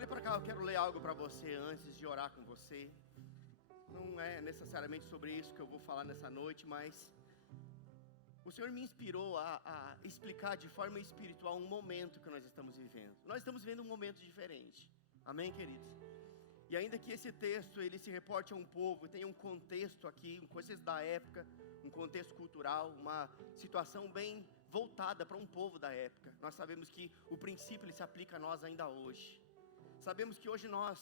Olhe para cá, eu quero ler algo para você antes de orar com você. Não é necessariamente sobre isso que eu vou falar nessa noite, mas o Senhor me inspirou a explicar de forma espiritual um momento que nós estamos vivendo. Nós estamos vivendo um momento diferente. Amém, queridos? E ainda que esse texto ele se reporte a um povo, tem um contexto aqui, um contexto da época, um contexto cultural, uma situação bem voltada para um povo da época. Nós sabemos que o princípio ele se aplica a nós ainda hoje. Sabemos que hoje nós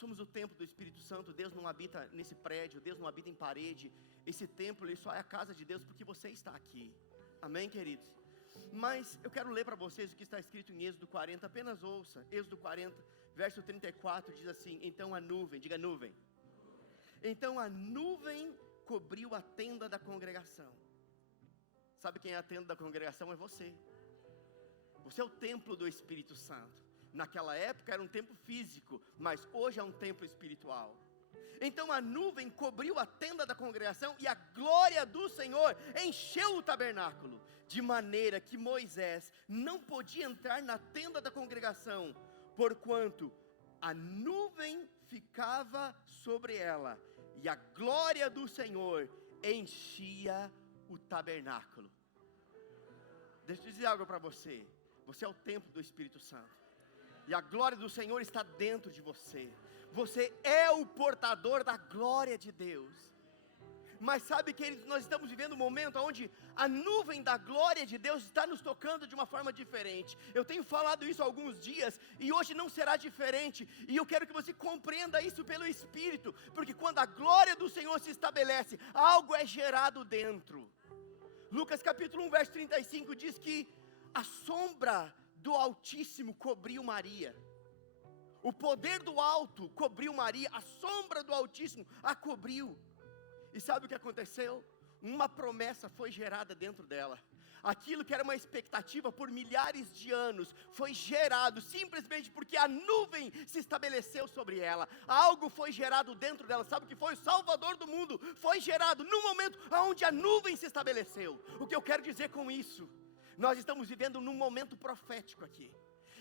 somos o templo do Espírito Santo. Deus não habita nesse prédio, Deus não habita em parede. Esse templo ele só é a casa de Deus porque você está aqui. Amém, queridos? Mas eu quero ler para vocês o que está escrito em Êxodo 40, apenas ouça. Êxodo 40, verso 34 diz assim: então a nuvem, diga nuvem. Então a nuvem cobriu a tenda da congregação. Sabe quem é a tenda da congregação? É você. Você é o templo do Espírito Santo. Naquela época era um templo físico, mas hoje é um templo espiritual. Então a nuvem cobriu a tenda da congregação e a glória do Senhor encheu o tabernáculo, de maneira que Moisés não podia entrar na tenda da congregação, porquanto a nuvem ficava sobre ela e a glória do Senhor enchia o tabernáculo. Deixa eu dizer algo para você. Você é o templo do Espírito Santo. E a glória do Senhor está dentro de você. Você é o portador da glória de Deus. Mas sabe, queridos, nós estamos vivendo um momento onde a nuvem da glória de Deus está nos tocando de uma forma diferente. Eu tenho falado isso há alguns dias e hoje não será diferente. E eu quero que você compreenda isso pelo Espírito. Porque quando a glória do Senhor se estabelece, algo é gerado dentro. Lucas capítulo 1, verso 35 diz que a sombra do Altíssimo cobriu Maria. O poder do alto cobriu Maria. A sombra do Altíssimo a cobriu. E sabe o que aconteceu? Uma promessa foi gerada dentro dela. Aquilo que era uma expectativa por milhares de anos foi gerado simplesmente porque a nuvem se estabeleceu sobre ela. Algo foi gerado dentro dela. Sabe o que foi? O Salvador do mundo foi gerado no momento onde a nuvem se estabeleceu. O que eu quero dizer com isso? Nós estamos vivendo num momento profético aqui.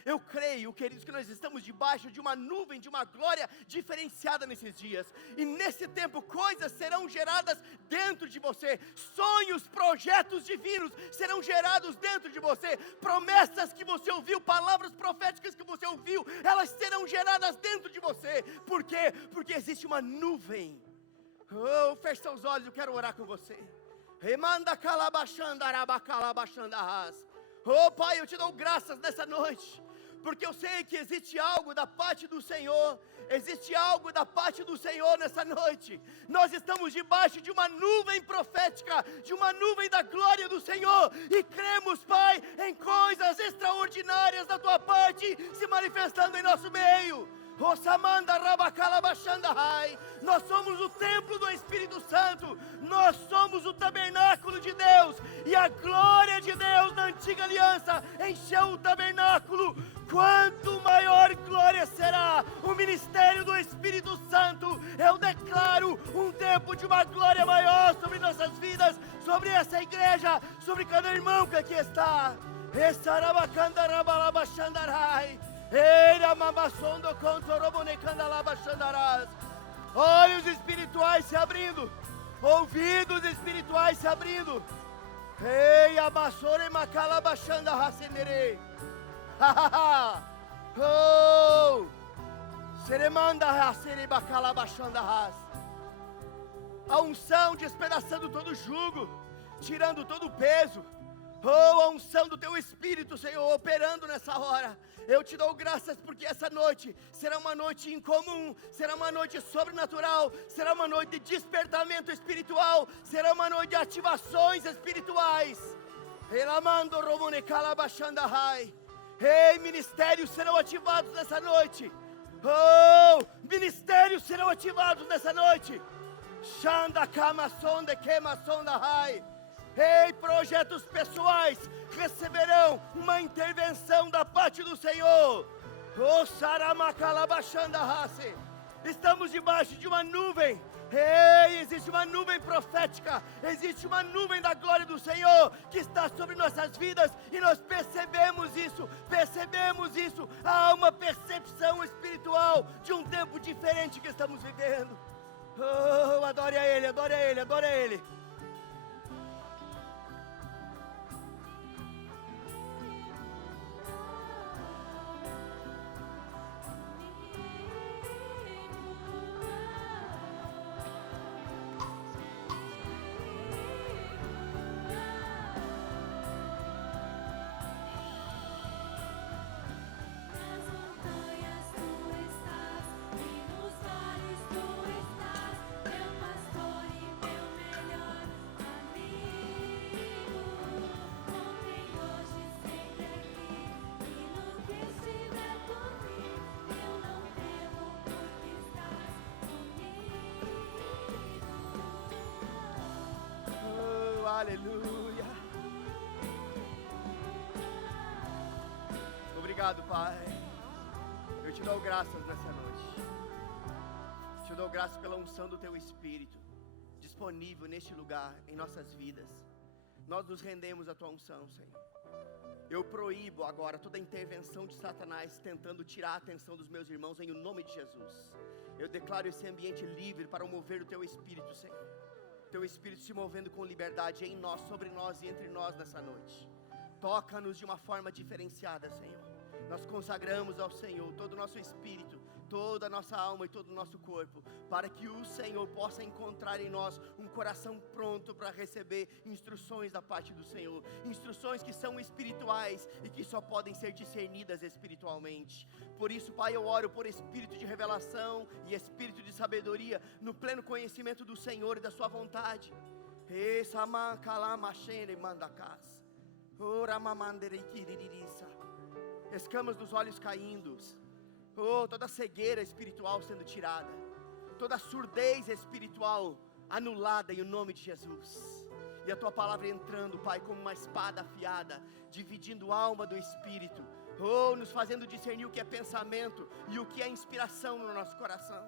Eu creio, queridos, que nós estamos debaixo de uma nuvem, de uma glória diferenciada nesses dias. E nesse tempo, coisas serão geradas dentro de você. Sonhos, projetos divinos serão gerados dentro de você. Promessas que você ouviu, palavras proféticas que você ouviu, elas serão geradas dentro de você. Por quê? Porque existe uma nuvem. Oh, feche seus olhos, eu quero orar com você. Oh Pai, eu te dou graças nessa noite, porque eu sei que existe algo da parte do Senhor. Existe algo da parte do Senhor nessa noite. Nós estamos debaixo de uma nuvem profética, de uma nuvem da glória do Senhor, e cremos, Pai, em coisas extraordinárias da Tua parte se manifestando em nosso meio. Nós somos o templo do Espírito Santo. Nós somos o tabernáculo de Deus. E a glória de Deus na antiga aliança encheu o tabernáculo. Quanto maior glória será o ministério do Espírito Santo. Eu declaro um tempo de uma glória maior sobre nossas vidas, sobre essa igreja, sobre cada irmão que aqui está. Olhos espirituais se abrindo, ouvidos espirituais se abrindo. Ei, abassore macalabachanda racenere. Oh, seremanda racere bacalabachanda ras. A unção despedaçando todo jugo, tirando todo o peso. Oh, a unção do Teu Espírito, Senhor, operando nessa hora. Eu te dou graças porque essa noite será uma noite incomum, será uma noite sobrenatural, será uma noite de despertamento espiritual, será uma noite de ativações espirituais. Ei, ministérios serão ativados nessa noite. Oh, ministérios serão ativados nessa noite. Shanda kama sonde kema sonda hai. Ei, projetos pessoais receberão uma intervenção da parte do Senhor. Oh, saramakalabachanda hase. Estamos debaixo de uma nuvem. Ei, existe uma nuvem profética, existe uma nuvem da glória do Senhor que está sobre nossas vidas, e nós percebemos isso percebemos isso. Há uma percepção espiritual de um tempo diferente que estamos vivendo. Oh, adore a Ele, adore a Ele, adore a Ele. Aleluia. Obrigado, Pai. Eu te dou graças nessa noite. Te dou graças pela unção do Teu Espírito disponível neste lugar, em nossas vidas. Nós nos rendemos à Tua unção, Senhor. Eu proíbo agora toda intervenção de Satanás tentando tirar a atenção dos meus irmãos em nome de Jesus. Eu declaro esse ambiente livre para o mover do Teu Espírito, Senhor. Teu Espírito se movendo com liberdade em nós, sobre nós e entre nós nessa noite. Toca-nos de uma forma diferenciada, Senhor. Nós consagramos ao Senhor todo o nosso espírito, toda a nossa alma e todo o nosso corpo, para que o Senhor possa encontrar em nós um coração pronto para receber instruções da parte do Senhor, instruções que são espirituais e que só podem ser discernidas espiritualmente. Por isso, Pai, eu oro por espírito de revelação e espírito de sabedoria, no pleno conhecimento do Senhor e da sua vontade. Escamas dos olhos caindo, toda cegueira espiritual sendo tirada, toda surdez espiritual anulada em nome de Jesus. E a Tua palavra entrando, Pai, como uma espada afiada, dividindo a alma do espírito, nos fazendo discernir o que é pensamento e o que é inspiração no nosso coração.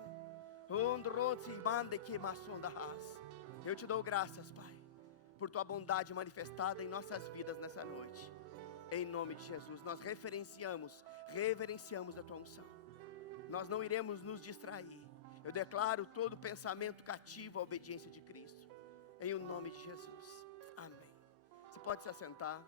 Eu te dou graças, Pai, por Tua bondade manifestada em nossas vidas nessa noite. Em nome de Jesus, nós reverenciamos a Tua unção. Nós não iremos nos distrair. Eu declaro todo pensamento cativo à obediência de Cristo, em o nome de Jesus. Amém. Você pode se assentar.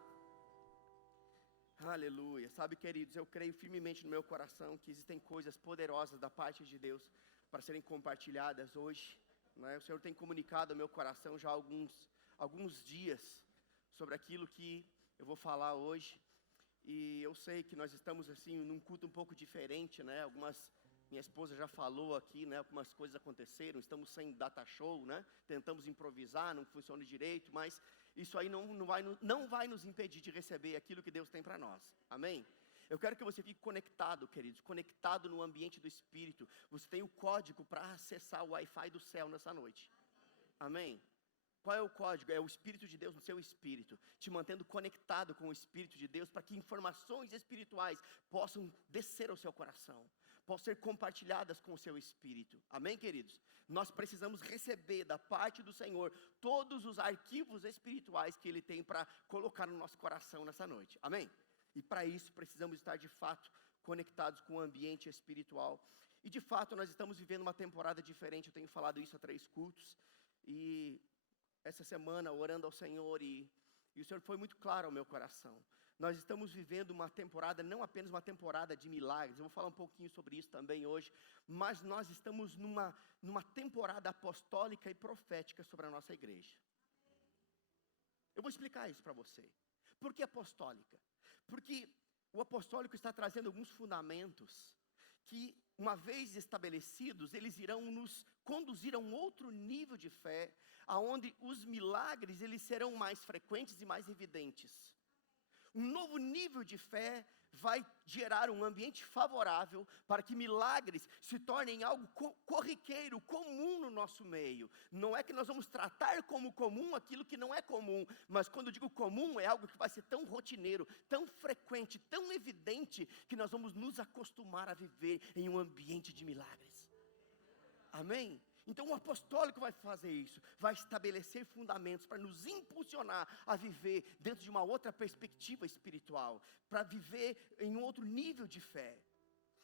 Aleluia. Sabe, queridos, eu creio firmemente no meu coração que existem coisas poderosas da parte de Deus para serem compartilhadas hoje, né? O Senhor tem comunicado ao meu coração já há alguns dias sobre aquilo que eu vou falar hoje. E eu sei que nós estamos assim num culto um pouco diferente, né? Minha esposa já falou aqui, né? Algumas coisas aconteceram, estamos sem data show, né? Tentamos improvisar, não funciona direito, mas isso aí não vai nos impedir de receber aquilo que Deus tem para nós. Amém? Eu quero que você fique conectado, queridos, conectado no ambiente do Espírito. Você tem o código para acessar o Wi-Fi do céu nessa noite. Amém? Qual é o código? É o Espírito de Deus no seu espírito, te mantendo conectado com o Espírito de Deus, para que informações espirituais possam descer ao seu coração, possam ser compartilhadas com o seu espírito. Amém, queridos? Nós precisamos receber da parte do Senhor todos os arquivos espirituais que Ele tem para colocar no nosso coração nessa noite. Amém? E para isso precisamos estar de fato conectados com o ambiente espiritual. E de fato nós estamos vivendo uma temporada diferente. Eu tenho falado isso há 3 cultos. E essa semana orando ao Senhor, e o Senhor foi muito claro ao meu coração. Nós estamos vivendo uma temporada, não apenas uma temporada de milagres, eu vou falar um pouquinho sobre isso também hoje, mas nós estamos numa temporada apostólica e profética sobre a nossa igreja. Eu vou explicar isso para você. Por que apostólica? Porque o apostólico está trazendo alguns fundamentos que, uma vez estabelecidos, eles irão nos conduzir a um outro nível de fé, aonde os milagres eles serão mais frequentes e mais evidentes. Um novo nível de fé vai gerar um ambiente favorável para que milagres se tornem algo corriqueiro, comum no nosso meio. Não é que nós vamos tratar como comum aquilo que não é comum, mas quando eu digo comum é algo que vai ser tão rotineiro, tão frequente, tão evidente, que nós vamos nos acostumar a viver em um ambiente de milagres. Amém? Então o apostólico vai fazer isso, vai estabelecer fundamentos para nos impulsionar a viver dentro de uma outra perspectiva espiritual, para viver em um outro nível de fé.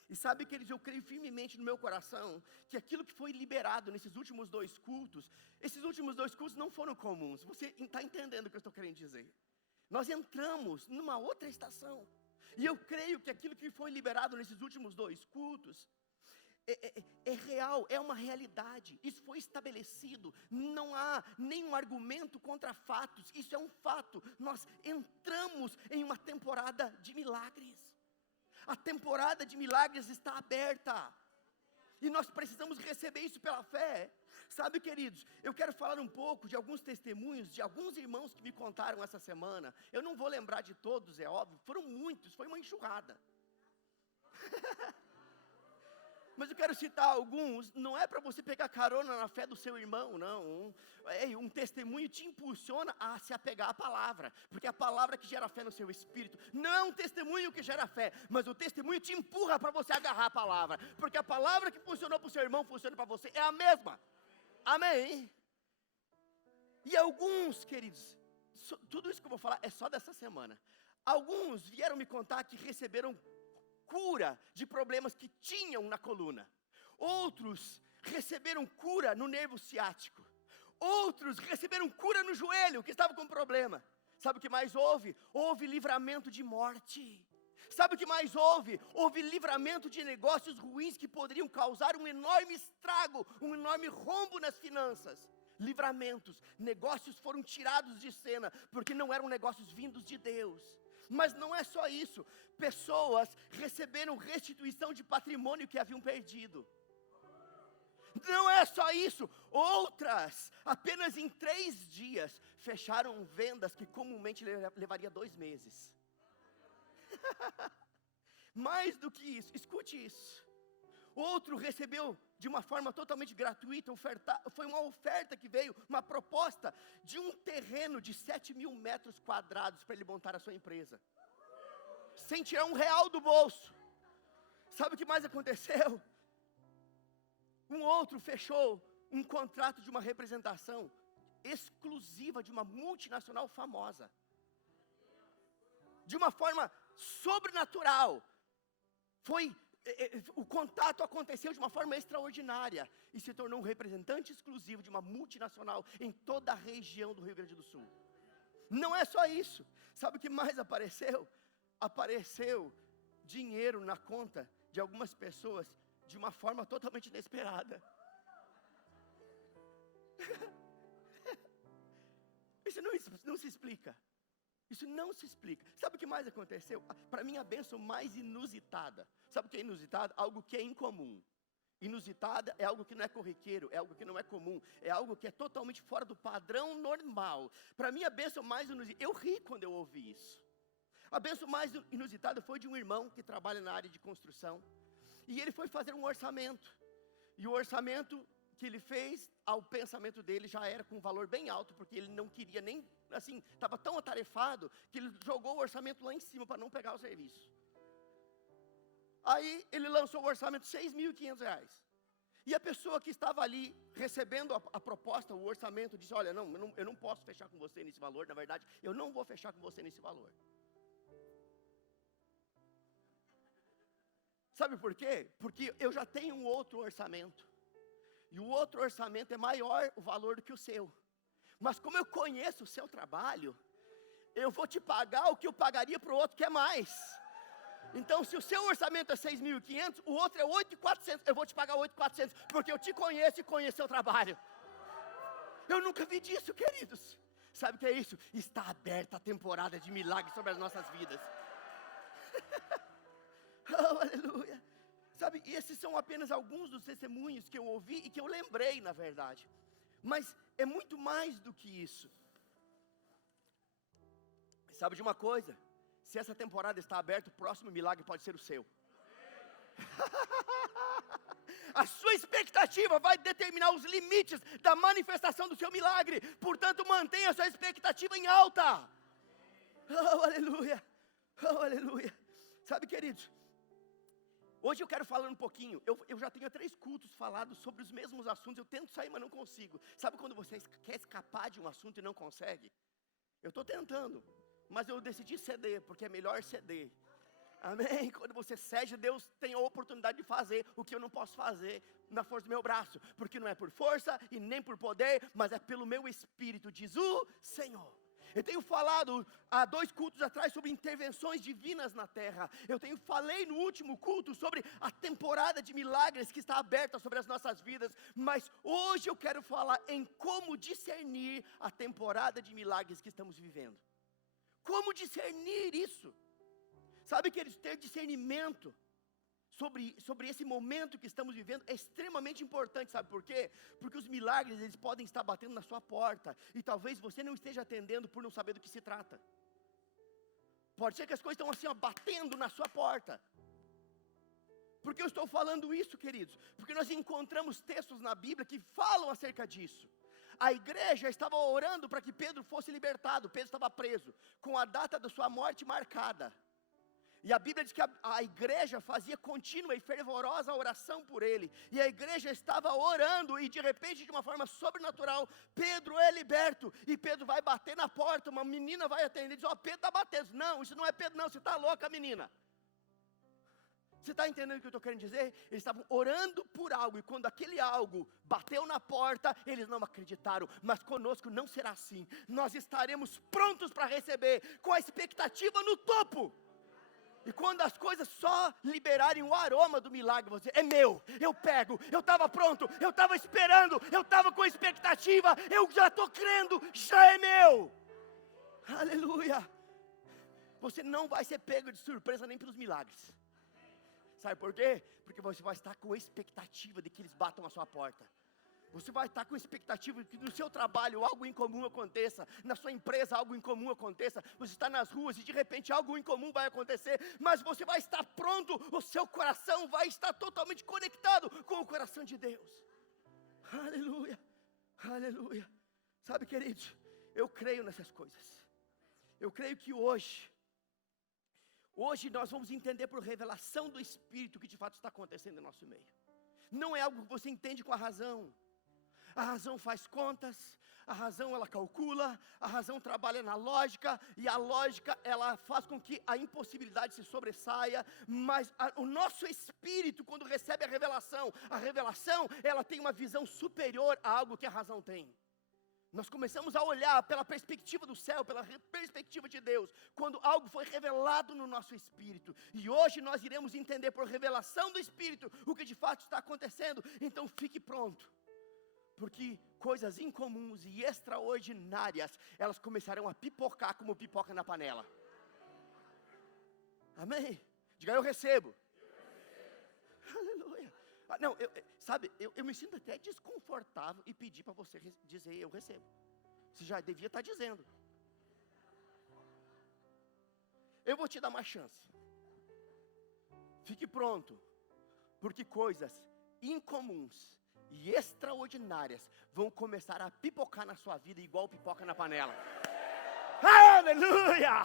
E sabe, queridos, eu creio firmemente no meu coração que aquilo que foi liberado nesses últimos 2 cultos, esses últimos 2 cultos não foram comuns. Você está entendendo o que eu estou querendo dizer? Nós entramos numa outra estação. E eu creio que aquilo que foi liberado nesses últimos 2 cultos é real, é uma realidade. Isso foi estabelecido. Não há nenhum argumento contra fatos. Isso é um fato. Nós entramos em uma temporada de milagres. A temporada de milagres está aberta. E nós precisamos receber isso pela fé. Sabe, queridos, eu quero falar um pouco de alguns testemunhos de alguns irmãos que me contaram essa semana. Eu não vou lembrar de todos, é óbvio. Foram muitos, foi uma enxurrada. Mas eu quero citar alguns. Não é para você pegar carona na fé do seu irmão, não. Um testemunho te impulsiona a se apegar à palavra, porque é a palavra que gera fé no seu espírito. Não é um testemunho que gera fé, mas o testemunho te empurra para você agarrar a palavra, porque a palavra que funcionou para o seu irmão funciona para você, é a mesma. Amém? E alguns, queridos, tudo isso que eu vou falar é só dessa semana. Alguns vieram me contar que receberam cura de problemas que tinham na coluna. Outros receberam cura no nervo ciático. Outros receberam cura no joelho, que estava com problema. Sabe o que mais houve? Houve livramento de morte. Sabe o que mais houve? Houve livramento de negócios ruins que poderiam causar um enorme estrago, um enorme rombo nas finanças. Livramentos, negócios foram tirados de cena, porque não eram negócios vindos de Deus. Mas não é só isso, pessoas receberam restituição de patrimônio que haviam perdido. Não é só isso, outras, apenas em 3 dias, fecharam vendas que comumente levaria 2 meses. Mais do que isso, escute isso. Outro recebeu de uma forma totalmente gratuita, foi uma oferta que veio, uma proposta de um terreno de 7.000 metros quadrados para ele montar a sua empresa, sem tirar R$1 do bolso. Sabe o que mais aconteceu? Um outro fechou um contrato de uma representação exclusiva de uma multinacional famosa, de uma forma sobrenatural. O contato aconteceu de uma forma extraordinária e se tornou um representante exclusivo de uma multinacional em toda a região do Rio Grande do Sul. Não é só isso. Sabe o que mais apareceu? Apareceu dinheiro na conta de algumas pessoas de uma forma totalmente inesperada. Isso não se explica. Isso não se explica. Sabe o que mais aconteceu? Para mim, a bênção mais inusitada. Sabe o que é inusitado? Algo que é incomum. Inusitada é algo que não é corriqueiro, é algo que não é comum, é algo que é totalmente fora do padrão normal. Para mim, a bênção mais inusitada, eu ri quando eu ouvi isso. A bênção mais inusitada foi de um irmão que trabalha na área de construção. E ele foi fazer um orçamento. E o orçamento que ele fez, ao pensamento dele, já era com um valor bem alto, porque ele não queria nem, assim, estava tão atarefado, que ele jogou o orçamento lá em cima para não pegar o serviço. Aí ele lançou o orçamento de R$6.500. E a pessoa que estava ali recebendo a proposta, o orçamento, disse: olha, eu não posso fechar com você nesse valor, na verdade, eu não vou fechar com você nesse valor. Sabe por quê? Porque eu já tenho um outro orçamento. E o outro orçamento é maior o valor do que o seu. Mas como eu conheço o seu trabalho, eu vou te pagar o que eu pagaria para o outro que é mais. Então, se o seu orçamento é 6.500, o outro é 8.400, eu vou te pagar 8.400, porque eu te conheço e conheço o seu trabalho. Eu nunca vi disso, queridos. Sabe o que é isso? Está aberta a temporada de milagres sobre as nossas vidas. Oh, aleluia. Sabe, e esses são apenas alguns dos testemunhos que eu ouvi e que eu lembrei, na verdade. Mas é muito mais do que isso. Sabe de uma coisa? Se essa temporada está aberta, o próximo milagre pode ser o seu. A sua expectativa vai determinar os limites da manifestação do seu milagre. Portanto, mantenha a sua expectativa em alta. Oh, aleluia. Oh, aleluia. Sabe, queridos, Hoje eu quero falar um pouquinho, eu já tenho 3 cultos falados sobre os mesmos assuntos, eu tento sair, mas não consigo. Sabe quando você quer escapar de um assunto e não consegue? Eu estou tentando, mas eu decidi ceder, porque é melhor ceder. Amém? Quando você cede, Deus tem a oportunidade de fazer o que eu não posso fazer na força do meu braço, porque não é por força e nem por poder, mas é pelo meu Espírito, diz o Senhor. Eu tenho falado há 2 cultos atrás sobre intervenções divinas na terra. Falei no último culto sobre a temporada de milagres que está aberta sobre as nossas vidas. Mas hoje eu quero falar em como discernir a temporada de milagres que estamos vivendo. Como discernir isso? Sabe que ter discernimento sobre esse momento que estamos vivendo é extremamente importante, sabe por quê? Porque os milagres, eles podem estar batendo na sua porta, e talvez você não esteja atendendo por não saber do que se trata. Pode ser que as coisas estão assim, ó, batendo na sua porta. Por que eu estou falando isso, queridos? Porque nós encontramos textos na Bíblia que falam acerca disso. A igreja estava orando para que Pedro fosse libertado. Pedro estava preso, com a data da sua morte marcada. E a Bíblia diz que a igreja fazia contínua e fervorosa oração por ele. E a igreja estava orando, e de repente, de uma forma sobrenatural, Pedro é liberto. E Pedro vai bater na porta, uma menina vai atender e diz: ó, Pedro está batendo. Não, isso não é Pedro não, você está louca, menina. Você está entendendo o que eu estou querendo dizer? Eles estavam orando por algo, e quando aquele algo bateu na porta, eles não acreditaram. Mas conosco não será assim. Nós estaremos prontos para receber, com a expectativa no topo. E quando as coisas só liberarem o aroma do milagre, você, é meu, eu pego, eu estava pronto, eu estava esperando, eu estava com expectativa, eu já estou crendo, já é meu. Aleluia. Você não vai ser pego de surpresa nem pelos milagres. Sabe por quê? Porque você vai estar com expectativa de que eles batam a sua porta. Você vai estar com expectativa de que no seu trabalho algo incomum aconteça, na sua empresa algo incomum aconteça, você está nas ruas e de repente algo incomum vai acontecer, mas você vai estar pronto, o seu coração vai estar totalmente conectado com o coração de Deus. Aleluia, aleluia. Sabe, queridos, eu creio nessas coisas. Eu creio que hoje nós vamos entender por revelação do Espírito o que de fato está acontecendo em nosso meio. Não é algo que você entende com a razão. A razão faz contas, a razão ela calcula, a razão trabalha na lógica, e a lógica ela faz com que a impossibilidade se sobressaia, mas o nosso espírito, quando recebe a revelação ela tem uma visão superior a algo que a razão tem. Nós começamos a olhar pela perspectiva do céu, pela perspectiva de Deus, quando algo foi revelado no nosso espírito. E hoje nós iremos entender por revelação do Espírito o que de fato está acontecendo. Então fique pronto, porque coisas incomuns e extraordinárias, elas começarão a pipocar como pipoca na panela. Amém? Diga: eu recebo. Aleluia. Não, eu me sinto até desconfortável e pedir para você dizer: eu recebo. Você já devia estar dizendo. Eu vou te dar uma chance. Fique pronto, porque coisas incomuns e extraordinárias vão começar a pipocar na sua vida igual pipoca na panela. Aleluia!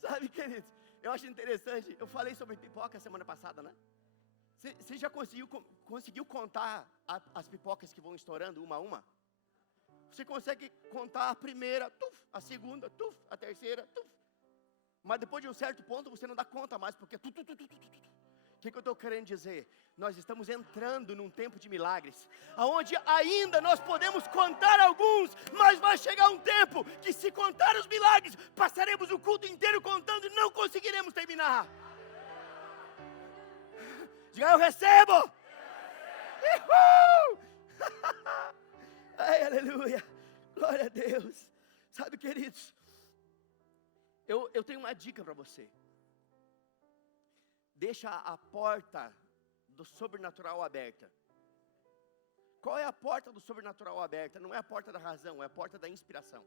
Sabe, queridos, eu acho interessante, eu falei sobre pipoca semana passada, né? Você já conseguiu contar as pipocas que vão estourando uma a uma? Você consegue contar a primeira, tuf, a segunda, tuf, a terceira, tuf. Mas depois de um certo ponto você não dá conta mais, porque tu. O que eu estou querendo dizer? Nós estamos entrando num tempo de milagres, onde ainda nós podemos contar alguns, mas vai chegar um tempo que, se contar os milagres, passaremos o culto inteiro contando e não conseguiremos terminar. Diga: eu recebo! Ai, aleluia, glória a Deus. Sabe, queridos, eu tenho uma dica para você. Deixa a porta do sobrenatural aberta. Qual é a porta do sobrenatural aberta? Não é a porta da razão, é a porta da inspiração.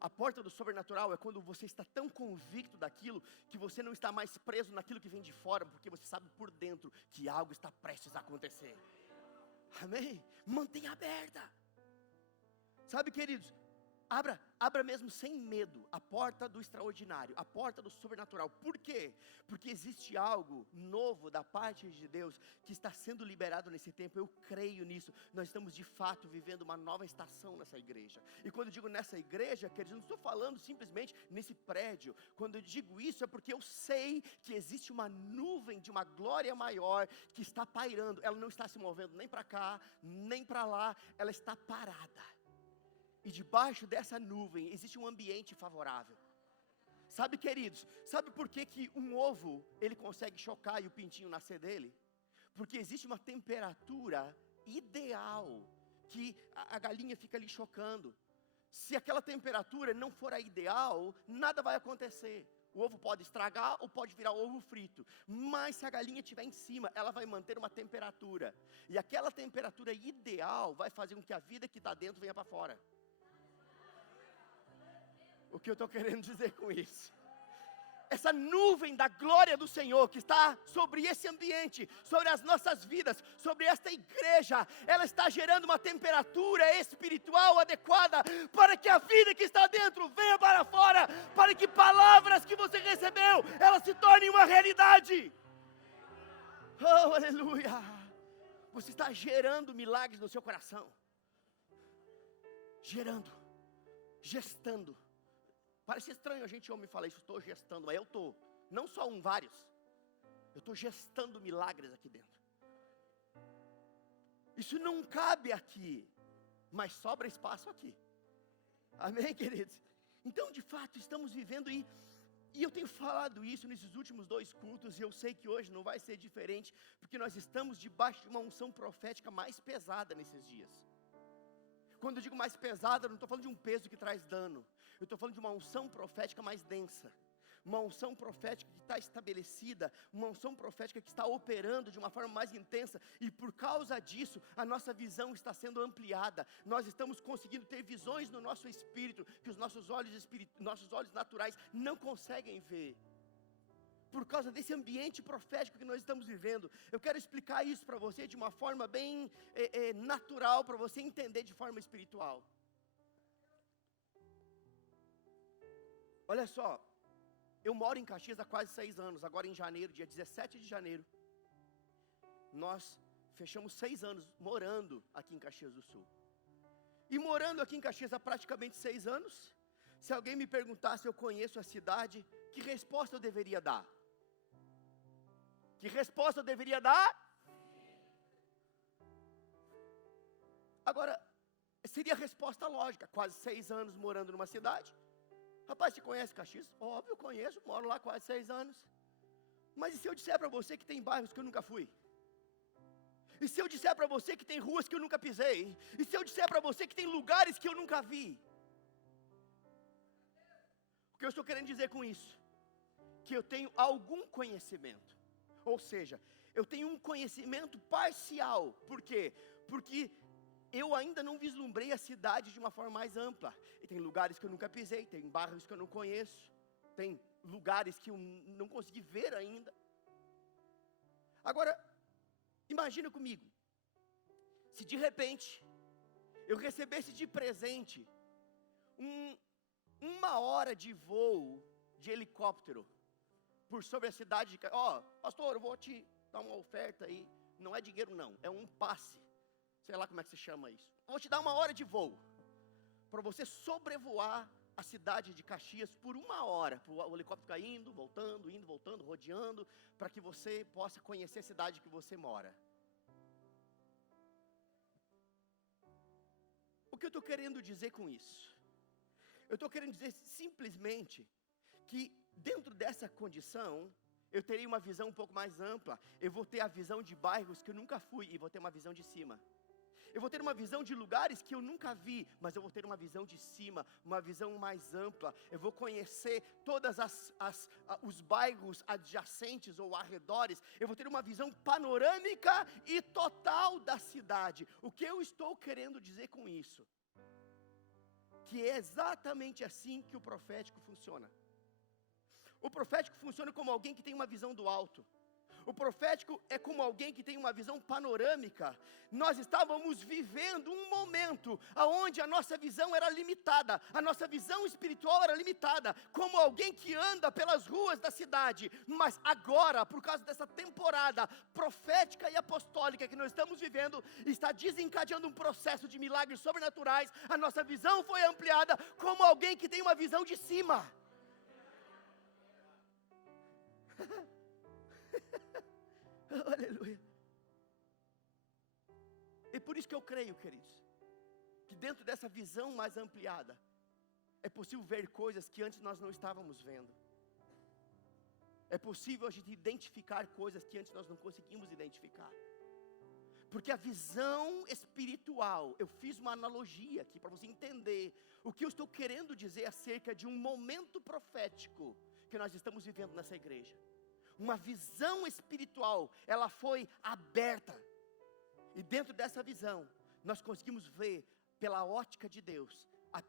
A porta do sobrenatural é quando você está tão convicto daquilo que você não está mais preso naquilo que vem de fora, porque você sabe por dentro que algo está prestes a acontecer. Amém? Mantenha aberta. Sabe, queridos, Abra mesmo sem medo a porta do extraordinário, a porta do sobrenatural. Por quê? Porque existe algo novo da parte de Deus que está sendo liberado nesse tempo. Eu creio nisso. Nós estamos de fato vivendo uma nova estação nessa igreja. E quando eu digo nessa igreja, queridos, eu não estou falando simplesmente nesse prédio. Quando eu digo isso é porque eu sei que existe uma nuvem de uma glória maior que está pairando. Ela não está se movendo nem para cá, nem para lá. Ela está parada. E debaixo dessa nuvem existe um ambiente favorável. Sabe, queridos, sabe por que um ovo ele consegue chocar e o pintinho nascer dele? Porque existe uma temperatura ideal que a galinha fica ali chocando. Se aquela temperatura não for a ideal, nada vai acontecer. O ovo pode estragar ou pode virar ovo frito. Mas se a galinha estiver em cima, ela vai manter uma temperatura. E aquela temperatura ideal vai fazer com que a vida que está dentro venha para fora. O que eu estou querendo dizer com isso? Essa nuvem da glória do Senhor que está sobre esse ambiente, sobre as nossas vidas, sobre esta igreja, ela está gerando uma temperatura espiritual adequada para que a vida que está dentro venha para fora, para que palavras que você recebeu, elas se tornem uma realidade. Oh, aleluia! Você está gerando milagres no seu coração, gestando. Parece estranho a gente homem falar isso, estou gestando, mas eu estou, não só um, vários. Eu estou gestando milagres aqui dentro. Isso não cabe aqui, mas sobra espaço aqui. Amém, queridos? Então, de fato, estamos vivendo e eu tenho falado isso nesses últimos 2 cultos, e eu sei que hoje não vai ser diferente, porque nós estamos debaixo de uma unção profética mais pesada nesses dias. Quando eu digo mais pesada, eu não estou falando de um peso que traz dano. Eu estou falando de uma unção profética mais densa. Uma unção profética que está estabelecida. Uma unção profética que está operando de uma forma mais intensa. E por causa disso, a nossa visão está sendo ampliada. Nós estamos conseguindo ter visões no nosso espírito que os nossos olhos naturais não conseguem ver. Por causa desse ambiente profético que nós estamos vivendo. Eu quero explicar isso para você de uma forma bem natural, para você entender de forma espiritual. Olha só, eu moro em Caxias há quase 6 anos, agora em janeiro, dia 17 de janeiro, nós fechamos 6 anos morando aqui em Caxias do Sul. E morando aqui em Caxias há praticamente 6 anos, se alguém me perguntar se eu conheço a cidade, que resposta eu deveria dar? Que resposta eu deveria dar? Agora, seria a resposta lógica, quase 6 anos morando numa cidade. Rapaz, você conhece Caxias? Óbvio, eu conheço, moro lá quase 6 anos. Mas e se eu disser para você que tem bairros que eu nunca fui? E se eu disser para você que tem ruas que eu nunca pisei? E se eu disser para você que tem lugares que eu nunca vi? O que eu estou querendo dizer com isso? Que eu tenho algum conhecimento. Ou seja, eu tenho um conhecimento parcial. Por quê? Porque eu ainda não vislumbrei a cidade de uma forma mais ampla. E tem lugares que eu nunca pisei, tem bairros que eu não conheço, tem lugares que eu não consegui ver ainda. Agora, imagina comigo, se de repente eu recebesse de presente uma hora de voo de helicóptero por sobre a cidade de... pastor, eu vou te dar uma oferta aí, não é dinheiro não, é um passe. Sei lá como é que se chama isso. Vou te dar uma hora de voo, para você sobrevoar a cidade de Caxias por 1 hora. O helicóptero ficar indo, voltando, rodeando, para que você possa conhecer a cidade que você mora. O que eu estou querendo dizer com isso? Eu estou querendo dizer simplesmente que dentro dessa condição, eu terei uma visão um pouco mais ampla. Eu vou ter a visão de bairros que eu nunca fui e vou ter uma visão de cima. Eu vou ter uma visão de lugares que eu nunca vi, mas eu vou ter uma visão de cima, uma visão mais ampla. Eu vou conhecer todos os bairros adjacentes ou arredores. Eu vou ter uma visão panorâmica e total da cidade. O que eu estou querendo dizer com isso? Que é exatamente assim que o profético funciona. O profético funciona como alguém que tem uma visão do alto. O profético é como alguém que tem uma visão panorâmica. Nós estávamos vivendo um momento onde a nossa visão era limitada, a nossa visão espiritual era limitada, como alguém que anda pelas ruas da cidade. Mas agora, por causa dessa temporada profética e apostólica que nós estamos vivendo, está desencadeando um processo de milagres sobrenaturais. A nossa visão foi ampliada como alguém que tem uma visão de cima. Aleluia. E por isso que eu creio, queridos, que dentro dessa visão mais ampliada, é possível ver coisas que antes nós não estávamos vendo. É possível a gente identificar coisas que antes nós não conseguimos identificar. Porque a visão espiritual, eu fiz uma analogia aqui para você entender o que eu estou querendo dizer acerca de um momento profético que nós estamos vivendo nessa igreja. Uma visão espiritual, ela foi aberta. E dentro dessa visão, nós conseguimos ver pela ótica de Deus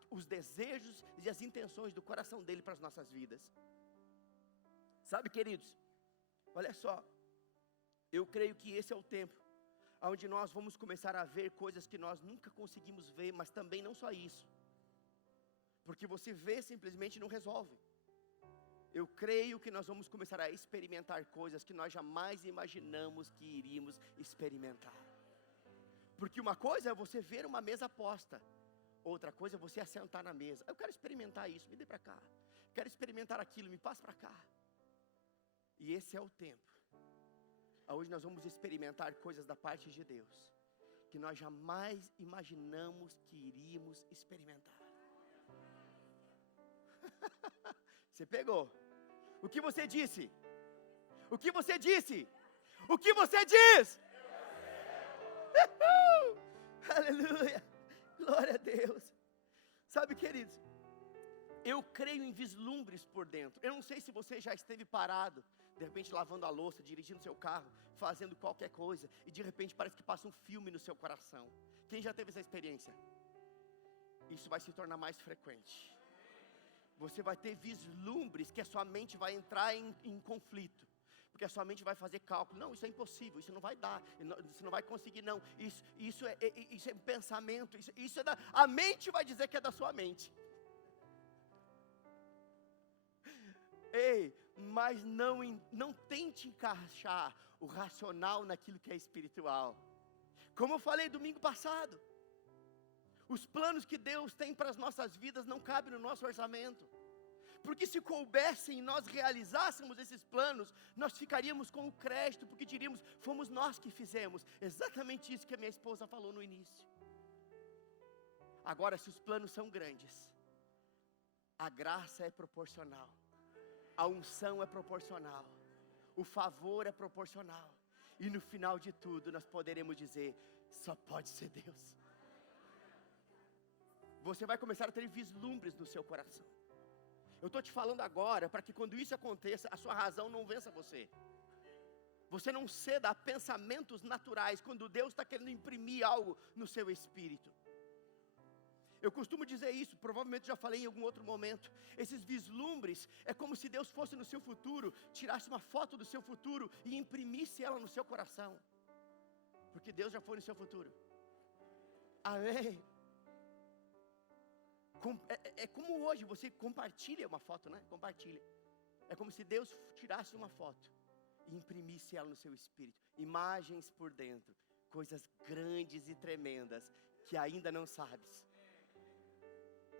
os desejos e as intenções do coração dele para as nossas vidas. Sabe, queridos, olha só, eu creio que esse é o tempo onde nós vamos começar a ver coisas que nós nunca conseguimos ver, mas também não só isso, porque você vê simplesmente não resolve. Eu creio que nós vamos começar a experimentar coisas que nós jamais imaginamos que iríamos experimentar. Porque uma coisa é você ver uma mesa posta, outra coisa é você assentar na mesa. Eu quero experimentar isso, me dê para cá. Quero experimentar aquilo, me passe para cá. E esse é o tempo onde nós vamos experimentar coisas da parte de Deus que nós jamais imaginamos que iríamos experimentar. Você pegou? O que você disse? O que você disse? O que você diz? Aleluia, glória a Deus. Sabe, queridos, eu creio em vislumbres por dentro. Eu não sei se você já esteve parado, de repente lavando a louça, dirigindo seu carro, fazendo qualquer coisa, e de repente parece que passa um filme no seu coração. Quem já teve essa experiência? Isso vai se tornar mais frequente. Você vai ter vislumbres que a sua mente vai entrar em conflito. Porque a sua mente vai fazer cálculo. Não, isso é impossível, isso não vai dar, você não vai conseguir não. Isso é um pensamento, isso é a mente vai dizer que é da sua mente. Ei, mas não tente encaixar o racional naquilo que é espiritual. Como eu falei domingo passado, os planos que Deus tem para as nossas vidas não cabem no nosso orçamento. Porque se coubessem e nós realizássemos esses planos, nós ficaríamos com o crédito, porque diríamos, fomos nós que fizemos. Exatamente isso que a minha esposa falou no início. Agora, se os planos são grandes, a graça é proporcional, a unção é proporcional, o favor é proporcional. E no final de tudo, nós poderemos dizer, só pode ser Deus. Você vai começar a ter vislumbres no seu coração. Eu estou te falando agora para que quando isso aconteça, a sua razão não vença você. Você não ceda a pensamentos naturais quando Deus está querendo imprimir algo no seu espírito. Eu costumo dizer isso, provavelmente já falei em algum outro momento. Esses vislumbres é como se Deus fosse no seu futuro, tirasse uma foto do seu futuro e imprimisse ela no seu coração. Porque Deus já foi no seu futuro. Amém. É como hoje você compartilha uma foto, né? Compartilha. É como se Deus tirasse uma foto e imprimisse ela no seu espírito. Imagens por dentro, coisas grandes e tremendas que ainda não sabes.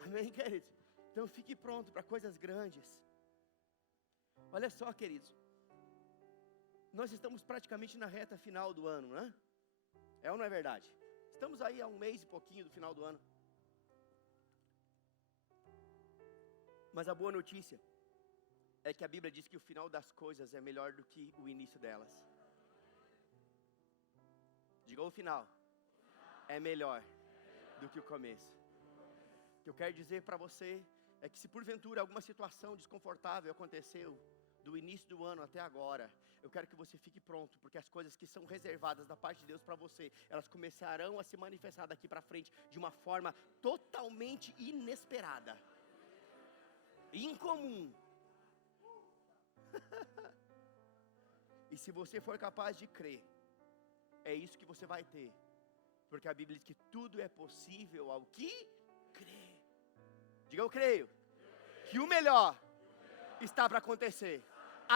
Amém, queridos? Então fique pronto para coisas grandes. Olha só, queridos. Nós estamos praticamente na reta final do ano, né? É ou não é verdade? Estamos aí há um mês e pouquinho do final do ano. Mas a boa notícia é que a Bíblia diz que o final das coisas é melhor do que o início delas. Diga o final. É melhor do que o começo. O que eu quero dizer para você é que se porventura alguma situação desconfortável aconteceu do início do ano até agora, eu quero que você fique pronto, porque as coisas que são reservadas da parte de Deus para você, elas começarão a se manifestar daqui para frente de uma forma totalmente inesperada. Incomum. E se você for capaz de crer, é isso que você vai ter. Porque a Bíblia diz que tudo é possível ao que crê. Diga, eu creio que o melhor está para acontecer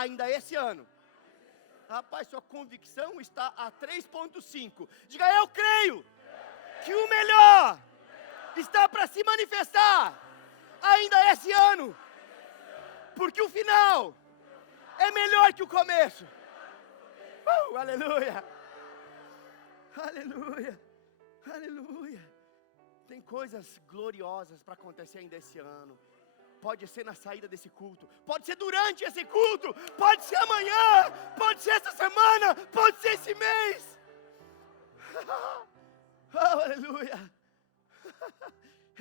ainda esse ano. Rapaz, sua convicção está a 3.5. Diga, eu creio que o melhor está para se manifestar ainda esse ano. Porque o final é melhor que o começo. Aleluia. Aleluia. Aleluia. Tem coisas gloriosas para acontecer ainda esse ano. Pode ser na saída desse culto, pode ser durante esse culto, pode ser amanhã, pode ser essa semana, pode ser esse mês. Aleluia.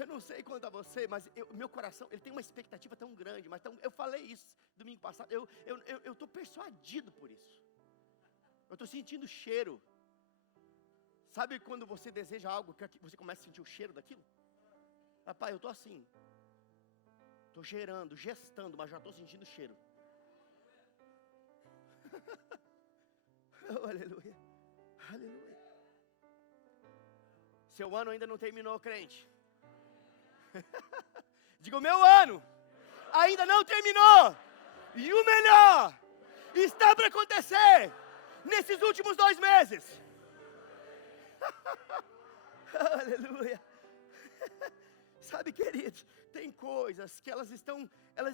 Eu não sei quanto a você, mas meu coração, ele tem uma expectativa tão grande, mas eu falei isso domingo passado, eu estou persuadido por isso. Eu estou sentindo o cheiro. Sabe quando você deseja algo, que você começa a sentir o cheiro daquilo? Rapaz, eu estou assim. Estou gestando, mas já estou sentindo o cheiro. Aleluia. Aleluia. Seu ano ainda não terminou, crente. Diga, o meu ano ainda não terminou. E o melhor está para acontecer nesses últimos 2 meses. Aleluia. Sabe, queridos, tem coisas que elas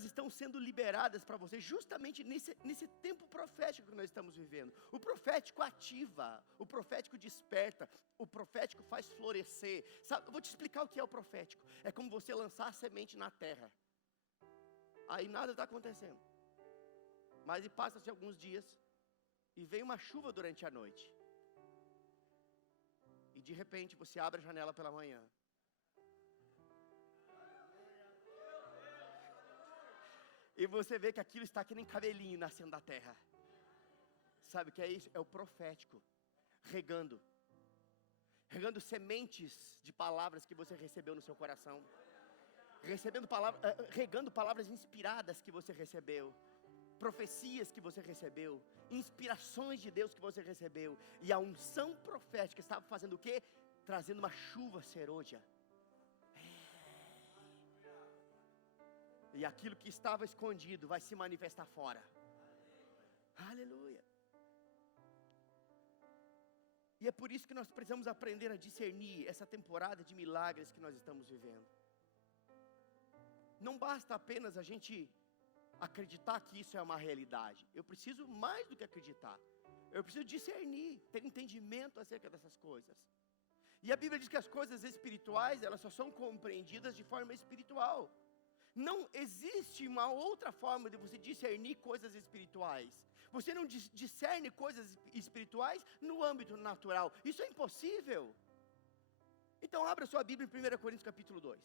estão sendo liberadas para você justamente nesse tempo profético que nós estamos vivendo. O profético ativa, o profético desperta, o profético faz florescer. Sabe, eu vou te explicar o que é o profético. É como você lançar a semente na terra. Aí nada está acontecendo. Mas passa-se alguns dias e vem uma chuva durante a noite. E de repente você abre a janela pela manhã. E você vê que aquilo está que nem cabelinho nascendo da terra. Sabe o que é isso? É o profético. Regando sementes de palavras que você recebeu no seu coração. Regando palavras inspiradas que você recebeu. Profecias que você recebeu. Inspirações de Deus que você recebeu. E a unção profética estava fazendo o quê? Trazendo uma chuva serôdia. E aquilo que estava escondido vai se manifestar fora. Aleluia. E é por isso que nós precisamos aprender a discernir essa temporada de milagres que nós estamos vivendo. Não basta apenas a gente acreditar que isso é uma realidade. Eu preciso mais do que acreditar. Eu preciso discernir, ter entendimento acerca dessas coisas. E a Bíblia diz que as coisas espirituais, elas só são compreendidas de forma espiritual. Não existe uma outra forma de você discernir coisas espirituais. Você não discerne coisas espirituais no âmbito natural. Isso é impossível. Então abra sua Bíblia em 1 Coríntios capítulo 2.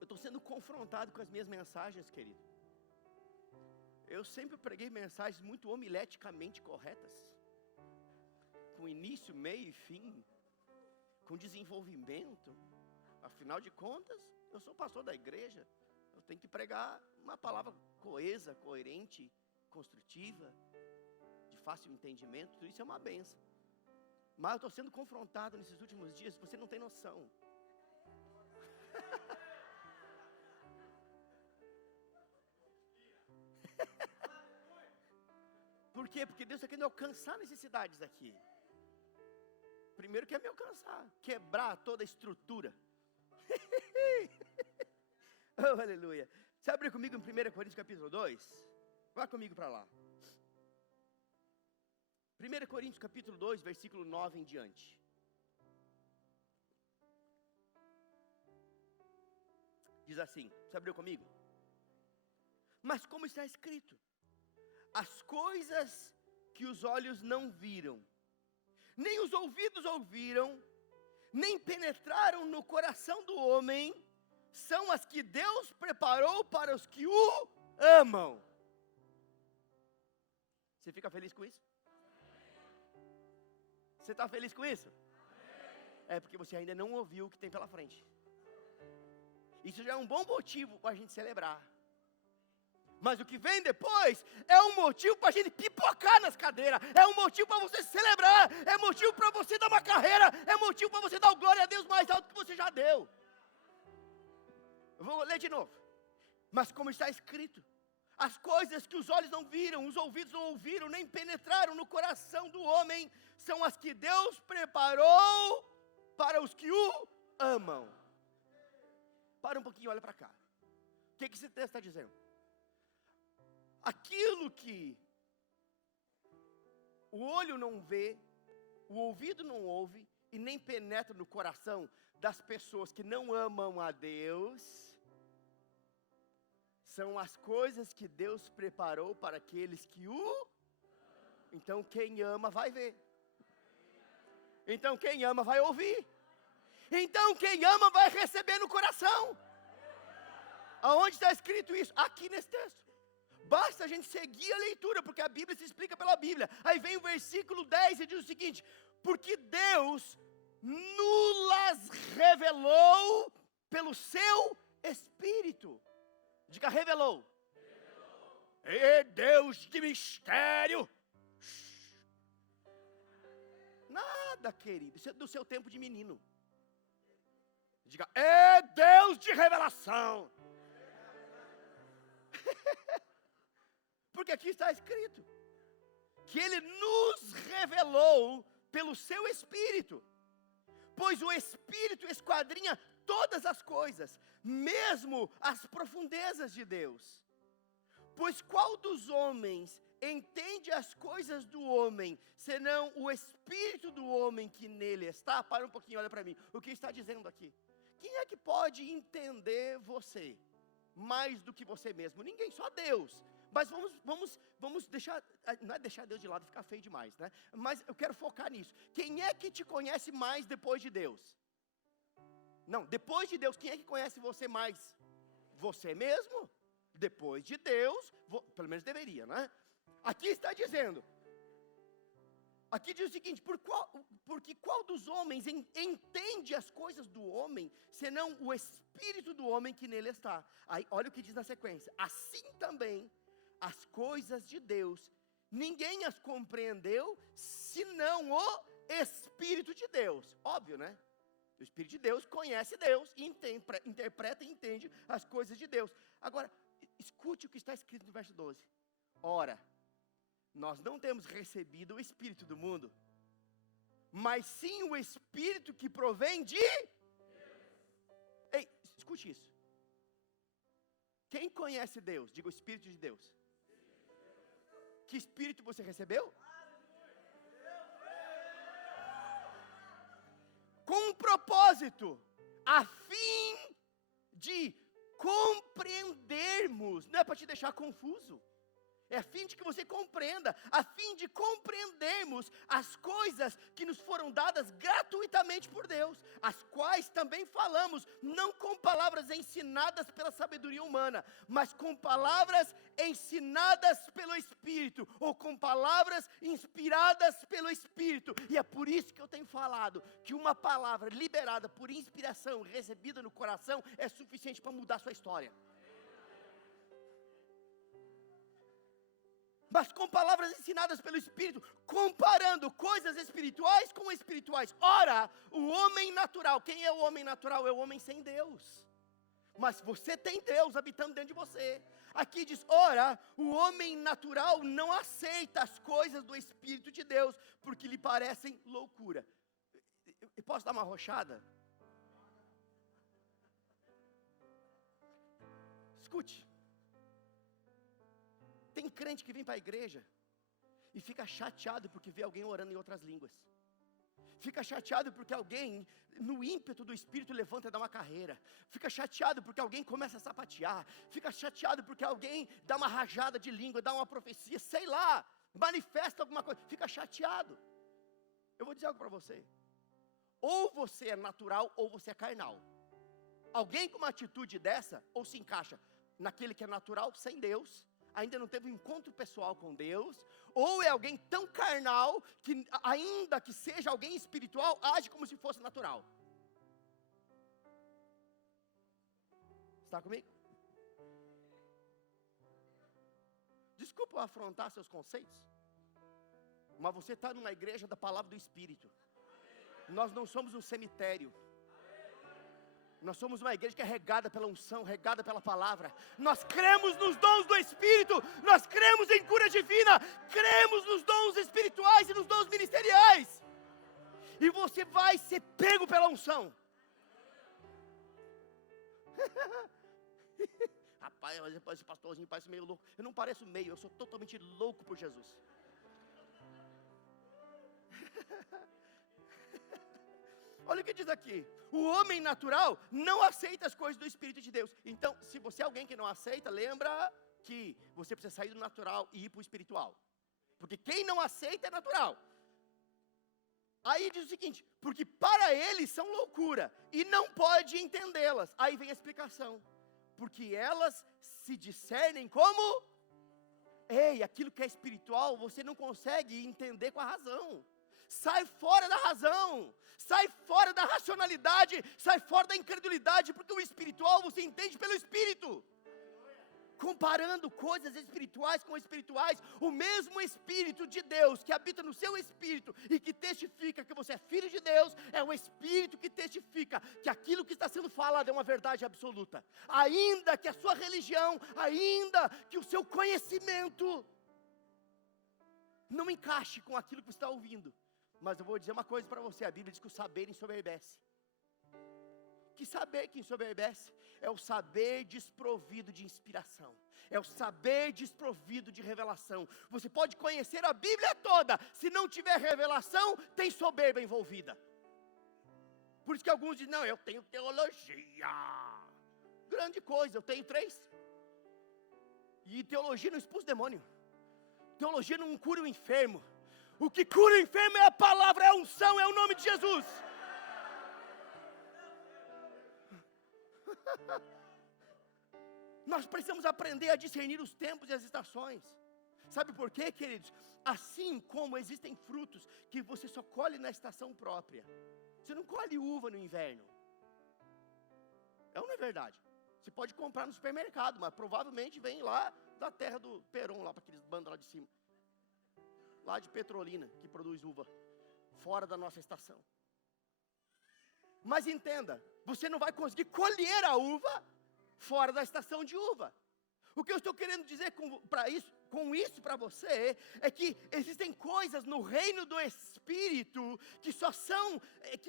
Eu estou sendo confrontado com as minhas mensagens, querido. Eu sempre preguei mensagens muito homileticamente corretas. Com início, meio e fim. Com desenvolvimento. Afinal de contas, eu sou pastor da igreja. Eu tenho que pregar uma palavra coesa, coerente, construtiva, de fácil entendimento. Tudo isso é uma bênção. Mas eu estou sendo confrontado nesses últimos dias. Você não tem noção. Por quê? Porque Deus está querendo alcançar necessidades aqui. Primeiro quer me alcançar, quebrar toda a estrutura. Oh, aleluia. Você abre comigo em 1 Coríntios capítulo 2? Vá comigo para lá. 1 Coríntios capítulo 2, versículo 9 em diante. Diz assim, você abriu comigo? Mas como está escrito? As coisas que os olhos não viram, nem os ouvidos ouviram, nem penetraram no coração do homem, são as que Deus preparou para os que o amam. Você fica feliz com isso? Você está feliz com isso? É porque você ainda não ouviu o que tem pela frente. Isso já é um bom motivo para a gente celebrar. Mas o que vem depois é um motivo para a gente pipocar nas cadeiras. É um motivo para você celebrar. É motivo para você dar uma carreira. É motivo para você dar glória a Deus mais alto que você já deu. Eu vou ler de novo. Mas como está escrito, as coisas que os olhos não viram, os ouvidos não ouviram, nem penetraram no coração do homem, são as que Deus preparou para os que o amam. Para um pouquinho, olha para cá. O que esse texto está dizendo? Aquilo que o olho não vê, o ouvido não ouve, e nem penetra no coração das pessoas que não amam a Deus, são as coisas que Deus preparou para aqueles que o... Então quem ama vai ver. Então quem ama vai ouvir. Então quem ama vai receber no coração. Aonde está escrito isso? Aqui nesse texto. Basta a gente seguir a leitura, porque a Bíblia se explica pela Bíblia. Aí vem o versículo 10 e diz o seguinte: porque Deus nulas revelou pelo seu Espírito. Diga, revelou. É Deus de mistério. Nada, querido, isso é do seu tempo de menino. Diga, é Deus de revelação. Porque aqui está escrito que Ele nos revelou pelo seu Espírito, pois o Espírito esquadrinha todas as coisas, mesmo as profundezas de Deus. Pois qual dos homens entende as coisas do homem, senão o Espírito do homem que nele está? Para um pouquinho, olha para mim, o que está dizendo aqui? Quem é que pode entender você mais do que você mesmo? Ninguém, só Deus. Mas vamos deixar, não é deixar Deus de lado, ficar feio demais, né? Mas eu quero focar nisso. Quem é que te conhece mais depois de Deus? Não, depois de Deus, quem é que conhece você mais? Você mesmo? Depois de Deus, pelo menos deveria, né? Aqui está dizendo, aqui diz o seguinte: porque qual dos homens entende as coisas do homem, senão o Espírito do homem que nele está? Aí olha o que diz na sequência: assim também as coisas de Deus, ninguém as compreendeu, senão o Espírito de Deus. Óbvio, né? O Espírito de Deus conhece Deus, e interpreta e entende as coisas de Deus. Agora, escute o que está escrito no verso 12. Ora, nós não temos recebido o Espírito do mundo, mas sim o Espírito que provém de... Ei, escute isso. Quem conhece Deus? Diga, o Espírito de Deus. Que Espírito você recebeu? Com um propósito, a fim de compreendermos. Não é para te deixar confuso. É a fim de que você compreenda, a fim de compreendermos as coisas que nos foram dadas gratuitamente por Deus, as quais também falamos, não com palavras ensinadas pela sabedoria humana, mas com palavras ensinadas pelo Espírito, ou com palavras inspiradas pelo Espírito. E é por isso que eu tenho falado que uma palavra liberada por inspiração, recebida no coração, é suficiente para mudar a sua história. Mas com palavras ensinadas pelo Espírito, comparando coisas espirituais com espirituais. Ora, o homem natural, quem é o homem natural? É o homem sem Deus. Mas você tem Deus habitando dentro de você. Aqui diz, ora, o homem natural não aceita as coisas do Espírito de Deus, porque lhe parecem loucura. Eu posso dar uma arrochada? Escute. Tem crente que vem para a igreja e fica chateado porque vê alguém orando em outras línguas. Fica chateado porque alguém, no ímpeto do Espírito, levanta e dá uma carreira. Fica chateado porque alguém começa a sapatear. Fica chateado porque alguém dá uma rajada de língua, dá uma profecia, sei lá, manifesta alguma coisa. Fica chateado. Eu vou dizer algo para você. Ou você é natural ou você é carnal. Alguém com uma atitude dessa, ou se encaixa naquele que é natural, sem Deus, ainda não teve um encontro pessoal com Deus, ou é alguém tão carnal, que ainda que seja alguém espiritual, age como se fosse natural. Está comigo? Desculpa eu afrontar seus conceitos, mas você está numa igreja da palavra do Espírito. Nós não somos um cemitério. Nós somos uma igreja que é regada pela unção, regada pela palavra. Nós cremos nos dons do Espírito. Nós cremos em cura divina. Cremos nos dons espirituais e nos dons ministeriais. E você vai ser pego pela unção. Rapaz, esse pastorzinho parece meio louco. Eu não pareço meio, eu sou totalmente louco por Jesus. Olha o que diz aqui. O homem natural não aceita as coisas do Espírito de Deus. Então, se você é alguém que não aceita, lembra que você precisa sair do natural e ir para o espiritual. Porque quem não aceita é natural. Aí diz o seguinte: porque para eles são loucura e não pode entendê-las. Aí vem a explicação. Porque elas se discernem como... Ei, aquilo que é espiritual você não consegue entender com a razão. Sai fora da razão, sai fora da racionalidade, sai fora da incredulidade, porque o espiritual você entende pelo Espírito. Comparando coisas espirituais com espirituais, o mesmo Espírito de Deus que habita no seu espírito e que testifica que você é filho de Deus, é o Espírito que testifica que aquilo que está sendo falado é uma verdade absoluta. Ainda que a sua religião, ainda que o seu conhecimento não encaixe com aquilo que você está ouvindo. Mas eu vou dizer uma coisa para você, a Bíblia diz que o saber ensoberbece. Que saber que ensoberbece? É o saber desprovido de inspiração. É o saber desprovido de revelação. Você pode conhecer a Bíblia toda, se não tiver revelação, tem soberba envolvida. Por isso que alguns dizem, não, eu tenho teologia. Grande coisa, eu tenho 3. E teologia não expulsa demônio. Teologia não cura o enfermo. O que cura o enfermo é a palavra, é a unção, é o nome de Jesus. Nós precisamos aprender a discernir os tempos e as estações. Sabe por quê, queridos? Assim como existem frutos que você só colhe na estação própria. Você não colhe uva no inverno. É ou não é verdade? Você pode comprar no supermercado, mas provavelmente vem lá da terra do Peron, lá para aqueles bandos lá de cima. Lá de Petrolina, que produz uva, fora da nossa estação. Mas entenda, você não vai conseguir colher a uva fora da estação de uva. O que eu estou querendo dizer com isso para você é que existem coisas no reino do Espírito que só são,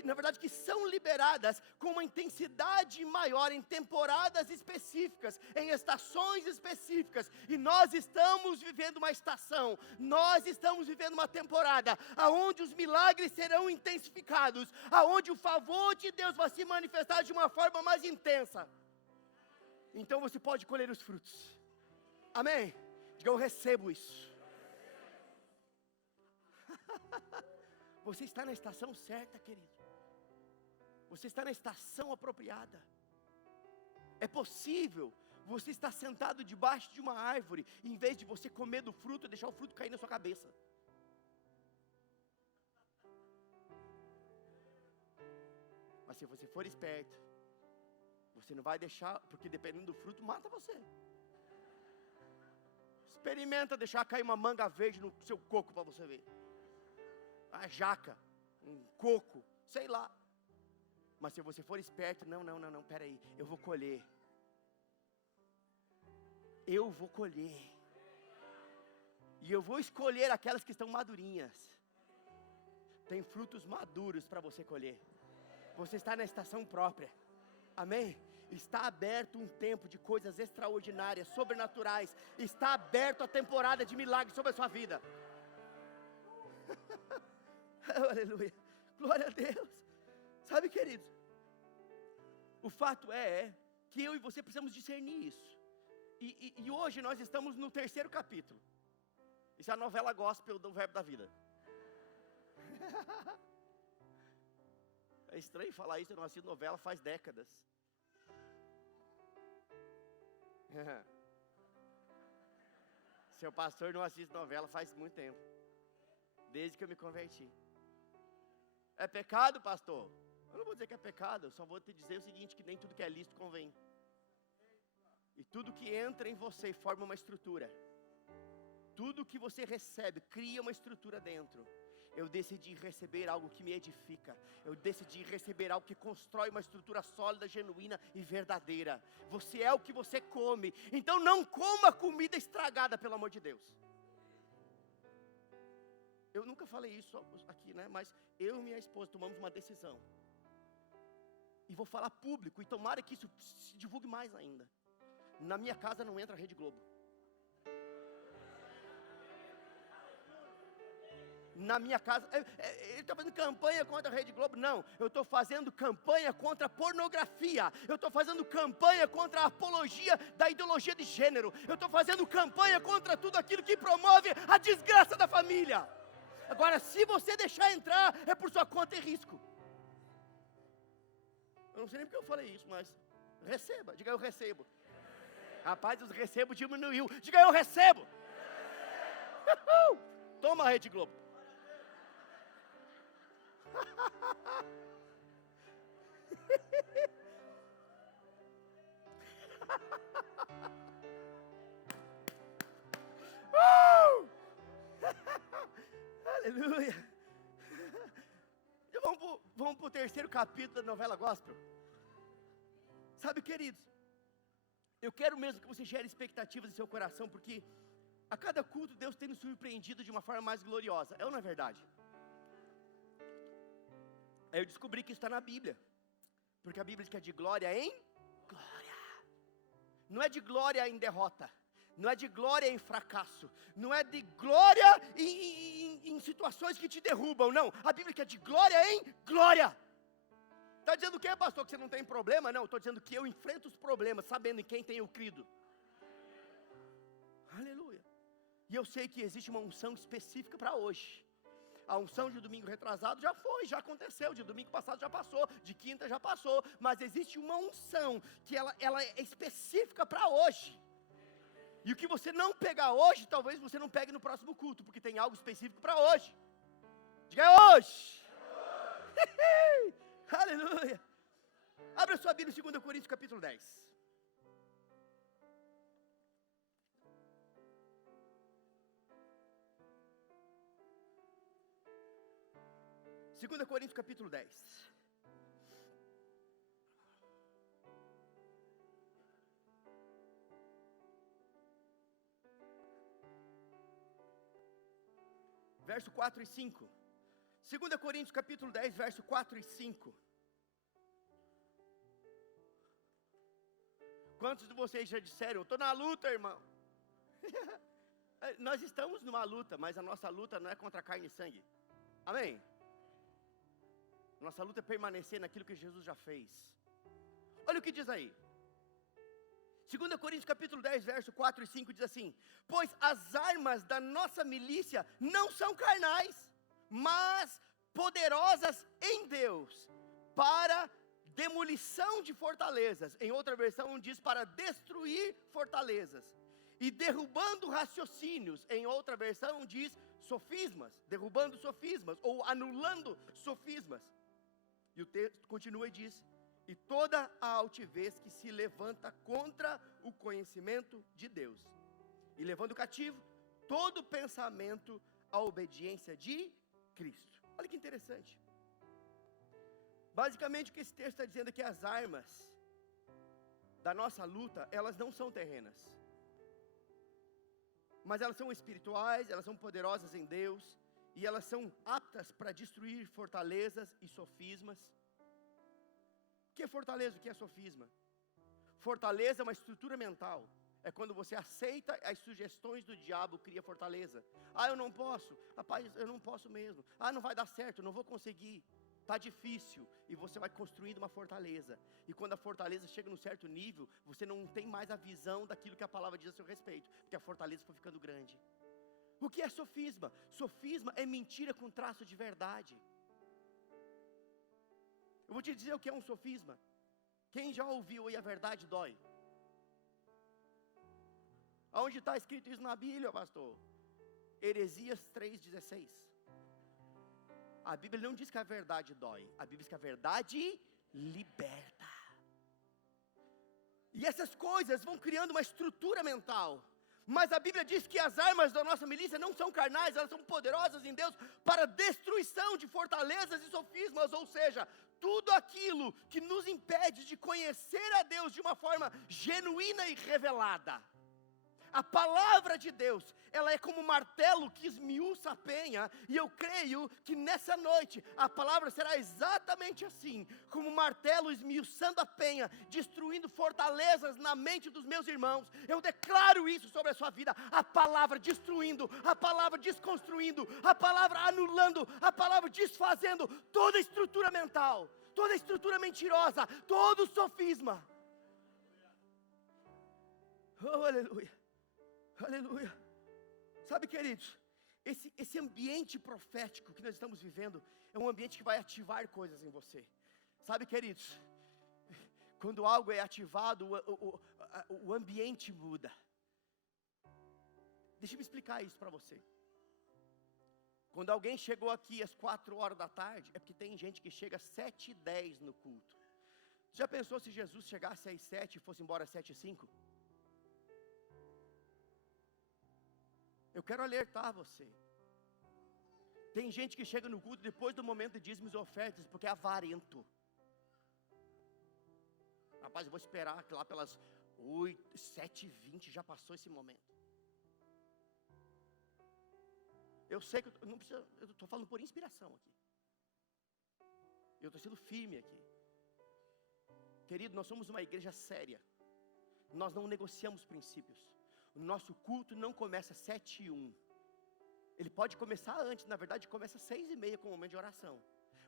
na verdade, que são liberadas com uma intensidade maior em temporadas específicas, em estações específicas. E nós estamos vivendo uma estação, nós estamos vivendo uma temporada aonde os milagres serão intensificados, aonde o favor de Deus vai se manifestar de uma forma mais intensa. Então você pode colher os frutos. Amém? Diga, eu recebo isso. Você está na estação certa, querido. Você está na estação apropriada. É possível você estar sentado debaixo de uma árvore, em vez de você comer do fruto, deixar o fruto cair na sua cabeça. Mas se você for esperto, você não vai deixar, porque dependendo do fruto, mata você. Experimenta deixar cair uma manga verde no seu coco para você ver. A jaca, um coco, sei lá. Mas se você for esperto, não, peraí, eu vou colher. Eu vou colher. E eu vou escolher aquelas que estão madurinhas. Tem frutos maduros para você colher. Você está na estação própria. Amém? Está aberto um tempo de coisas extraordinárias, sobrenaturais. Está aberto a temporada de milagres sobre a sua vida. Aleluia. Glória a Deus. Sabe, queridos, o fato é que eu e você precisamos discernir isso. E hoje nós estamos no 3º capítulo. Isso é a novela gospel do Verbo da Vida. É estranho falar isso, eu não assisto novela faz décadas. Seu pastor não assiste novela faz muito tempo. Desde que eu me converti. É pecado, pastor? Eu não vou dizer que é pecado, eu só vou te dizer o seguinte, que nem tudo que é lícito convém. E tudo que entra em você forma uma estrutura. Tudo que você recebe cria uma estrutura dentro. Eu decidi receber algo que me edifica. Eu decidi receber algo que constrói uma estrutura sólida, genuína e verdadeira. Você é o que você come. Então não coma comida estragada, pelo amor de Deus. Eu nunca falei isso aqui, né? Mas eu e minha esposa tomamos uma decisão. E vou falar público, e tomara que isso se divulgue mais ainda. Na minha casa não entra a Rede Globo. Na minha casa, ele está fazendo campanha contra a Rede Globo? Não, eu estou fazendo campanha contra a pornografia. Eu estou fazendo campanha contra a apologia da ideologia de gênero. Eu estou fazendo campanha contra tudo aquilo que promove a desgraça da família. Agora, se você deixar entrar, é por sua conta e risco. Eu não sei nem porque eu falei isso, mas receba, diga eu recebo. Rapaz, os recebo diminuiu, diga eu recebo. Toma a Rede Globo. Aleluia. Vamos para o terceiro capítulo da novela gospel. Sabe, queridos, eu quero mesmo que você gere expectativas em seu coração, porque a cada culto Deus tem nos surpreendido de uma forma mais gloriosa. É ou não é verdade? Aí eu descobri que isso está na Bíblia. Porque a Bíblia diz que é de glória em glória. Não é de glória em derrota. Não é de glória em fracasso. Não é de glória em situações que te derrubam. Não, a Bíblia diz que é de glória em glória. Está dizendo o que, pastor? Que você não tem problema? Não, estou dizendo que eu enfrento os problemas sabendo em quem tenho crido. Aleluia. E eu sei que existe uma unção específica para hoje. A unção de domingo retrasado já foi, já aconteceu. De domingo passado já passou, de quinta já passou. Mas existe uma unção que ela é específica para hoje. E o que você não pegar hoje, talvez você não pegue no próximo culto, porque tem algo específico para hoje. Diga hoje. Aleluia. Abra sua Bíblia em 2 Coríntios capítulo 10. 2 Coríntios capítulo 10. Verso 4 e 5. 2 Coríntios capítulo 10, verso 4 e 5. Quantos de vocês já disseram, eu estou na luta, irmão? Nós estamos numa luta, mas a nossa luta não é contra carne e sangue. Amém? Nossa luta é permanecer naquilo que Jesus já fez. Olha o que diz aí. 2 Coríntios capítulo 10, verso 4 e 5 diz assim: pois as armas da nossa milícia não são carnais, mas poderosas em Deus, para demolição de fortalezas. Em outra versão diz para destruir fortalezas. E derrubando raciocínios. Em outra versão diz sofismas, derrubando sofismas, ou anulando sofismas. E o texto continua e diz: e toda a altivez que se levanta contra o conhecimento de Deus, e levando cativo todo pensamento à obediência de Cristo. Olha que interessante. Basicamente o que esse texto está dizendo é que as armas da nossa luta, elas não são terrenas, mas elas são espirituais, elas são poderosas em Deus, e elas são aptas para destruir fortalezas e sofismas. O que é fortaleza? O que é sofisma? Fortaleza é uma estrutura mental. É quando você aceita as sugestões do diabo, cria fortaleza. Ah, eu não posso. Rapaz, eu não posso mesmo. Ah, não vai dar certo, não vou conseguir. Está difícil. E você vai construindo uma fortaleza. E quando a fortaleza chega num certo nível, você não tem mais a visão daquilo que a palavra diz a seu respeito. Porque a fortaleza foi ficando grande. O que é sofisma? Sofisma é mentira com traço de verdade. Eu vou te dizer o que é um sofisma. Quem já ouviu aí a verdade dói? Aonde está escrito isso na Bíblia, pastor? Heresias 3,16. A Bíblia não diz que a verdade dói. A Bíblia diz que a verdade liberta. E essas coisas vão criando uma estrutura mental. Mas a Bíblia diz que as armas da nossa milícia não são carnais, elas são poderosas em Deus para destruição de fortalezas e sofismas, ou seja, tudo aquilo que nos impede de conhecer a Deus de uma forma genuína e revelada. A palavra de Deus, ela é como um martelo que esmiuça a penha, e eu creio que nessa noite a palavra será exatamente assim, como um martelo esmiuçando a penha, destruindo fortalezas na mente dos meus irmãos. Eu declaro isso sobre a sua vida, a palavra destruindo, a palavra desconstruindo, a palavra anulando, a palavra desfazendo toda a estrutura mental, toda a estrutura mentirosa, todo o sofisma. Oh, aleluia. Aleluia. Sabe, queridos, esse ambiente profético que nós estamos vivendo é um ambiente que vai ativar coisas em você. Sabe, queridos, quando algo é ativado, o ambiente muda. Deixa eu me explicar isso para você. Quando alguém chegou aqui às 4 horas da tarde, é porque tem gente que chega às 7h10 no culto. Já pensou se Jesus chegasse às 7 e fosse embora às 7h05? Eu quero alertar você. Tem gente que chega no culto depois do momento de dízimos e ofertas, porque é avarento. Rapaz, eu vou esperar que lá pelas 7h20 já passou esse momento. Eu sei que eu estou falando por inspiração aqui. Eu estou sendo firme aqui. Querido, nós somos uma igreja séria. Nós não negociamos princípios. O nosso culto não começa às 7h01. Ele pode começar antes, na verdade começa às 6h30 com o momento de oração.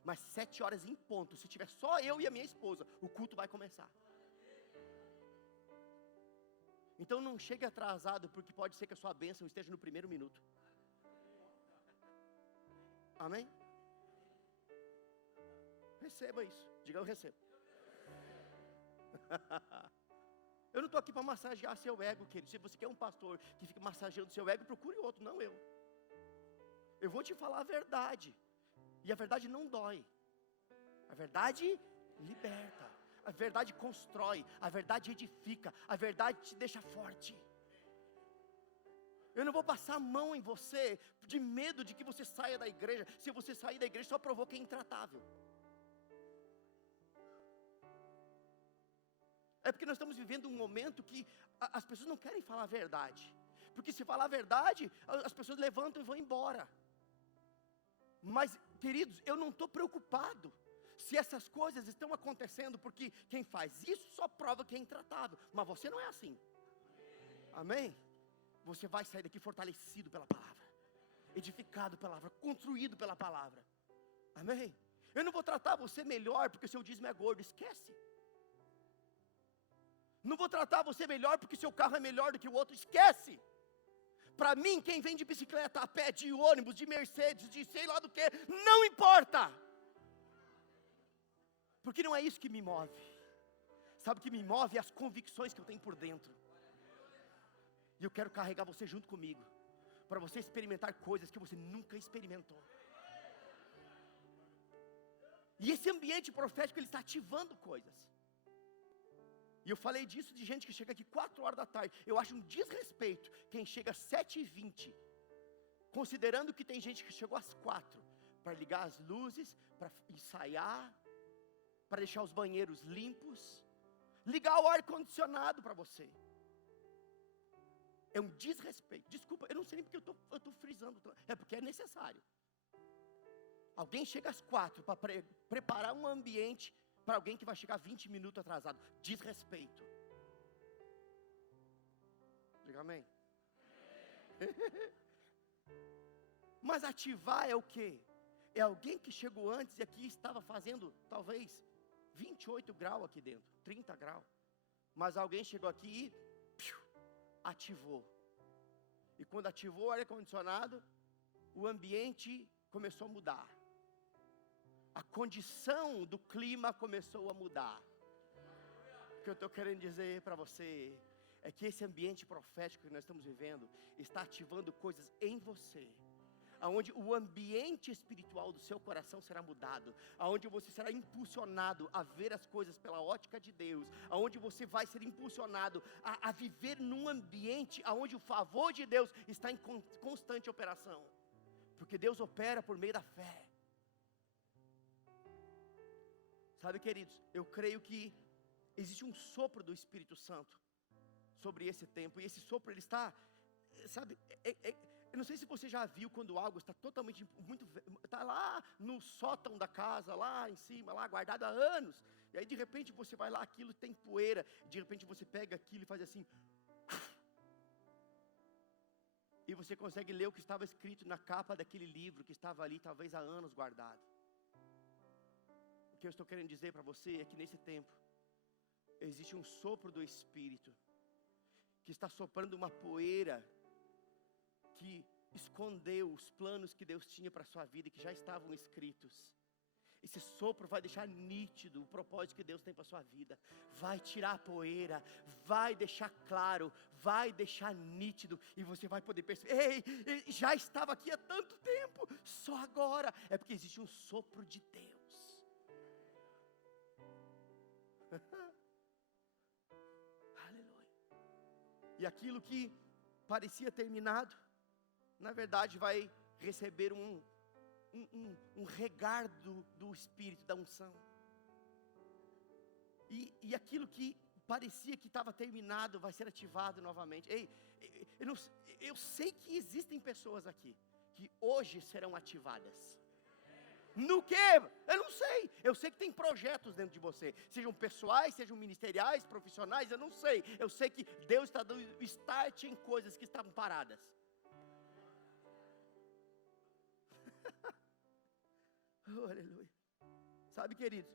Mas 7 horas em ponto, se tiver só eu e a minha esposa, o culto vai começar. Então não chegue atrasado, porque pode ser que a sua bênção esteja no primeiro minuto. Amém? Receba isso. Diga, eu recebo. Eu não estou aqui para massagear seu ego, querido. Se você quer um pastor que fica massageando seu ego, procure outro, não eu. Eu vou te falar a verdade. E a verdade não dói. A verdade liberta. A verdade constrói. A verdade edifica. A verdade te deixa forte. Eu não vou passar a mão em você de medo de que você saia da igreja. Se você sair da igreja, só provou que é intratável. É porque nós estamos vivendo um momento que as pessoas não querem falar a verdade. Porque se falar a verdade, as pessoas levantam e vão embora. Mas, queridos, eu não estou preocupado se essas coisas estão acontecendo, porque quem faz isso só prova que é intratável. Mas você não é assim. Amém? Você vai sair daqui fortalecido pela palavra, edificado pela palavra, construído pela palavra. Amém? Eu não vou tratar você melhor porque seu dízimo é gordo, esquece. Não vou tratar você melhor porque seu carro é melhor do que o outro, esquece. Para mim, quem vem de bicicleta, a pé, de ônibus, de Mercedes, de sei lá do que, não importa. Porque não é isso que me move. Sabe o que me move? É as convicções que eu tenho por dentro. E eu quero carregar você junto comigo, para você experimentar coisas que você nunca experimentou. E esse ambiente profético, ele está ativando coisas. E eu falei disso de gente que chega aqui 4 horas da tarde. Eu acho um desrespeito quem chega às 7h20, considerando que tem gente que chegou às 4 para ligar as luzes, para ensaiar, para deixar os banheiros limpos, ligar o ar-condicionado para você. É um desrespeito. Desculpa, eu não sei nem porque eu estou frisando. É porque é necessário. Alguém chega às 4 para preparar um ambiente para alguém que vai chegar 20 minutos atrasado. Desrespeito. Diga amém. Mas ativar é o quê? É alguém que chegou antes e aqui estava fazendo talvez 28 graus aqui dentro, 30 graus. Mas alguém chegou aqui e ativou. E quando ativou o ar-condicionado, o ambiente começou a mudar. A condição do clima começou a mudar. O que eu estou querendo dizer para você é que esse ambiente profético que nós estamos vivendo está ativando coisas em você. aonde o ambiente espiritual do seu coração será mudado, aonde você será impulsionado a ver as coisas pela ótica de Deus, aonde você vai ser impulsionado a viver num ambiente aonde o favor de Deus está em constante operação, porque Deus opera por meio da fé. Sabe, queridos, eu creio que existe um sopro do Espírito Santo sobre esse tempo, e esse sopro ele está, sabe, eu não sei se você já viu quando algo está totalmente, está lá no sótão da casa, lá em cima, lá guardado há anos, e aí de repente você vai lá, aquilo tem poeira, de repente você pega aquilo e faz assim, e você consegue ler o que estava escrito na capa daquele livro, que estava ali talvez há anos guardado. O que eu estou querendo dizer para você é que nesse tempo, existe um sopro do Espírito, que está soprando uma poeira, que escondeu os planos que Deus tinha para a sua vida, que já estavam escritos. Esse sopro vai deixar nítido o propósito que Deus tem para a sua vida, vai tirar a poeira, vai deixar claro, vai deixar nítido, e você vai poder perceber, ei, já estava aqui há tanto tempo, só agora, é porque existe um sopro de Deus. Aleluia. E aquilo que parecia terminado, na verdade vai receber um regar do Espírito, da unção. E aquilo que parecia que estava terminado, vai ser ativado novamente. Ei, eu sei que existem pessoas aqui, que hoje serão ativadas. No quê? Eu não sei. Eu sei que tem projetos dentro de você, sejam pessoais, sejam ministeriais, profissionais, eu não sei. Eu sei que Deus está dando start em coisas que estavam paradas. Oh, aleluia. Sabe, queridos,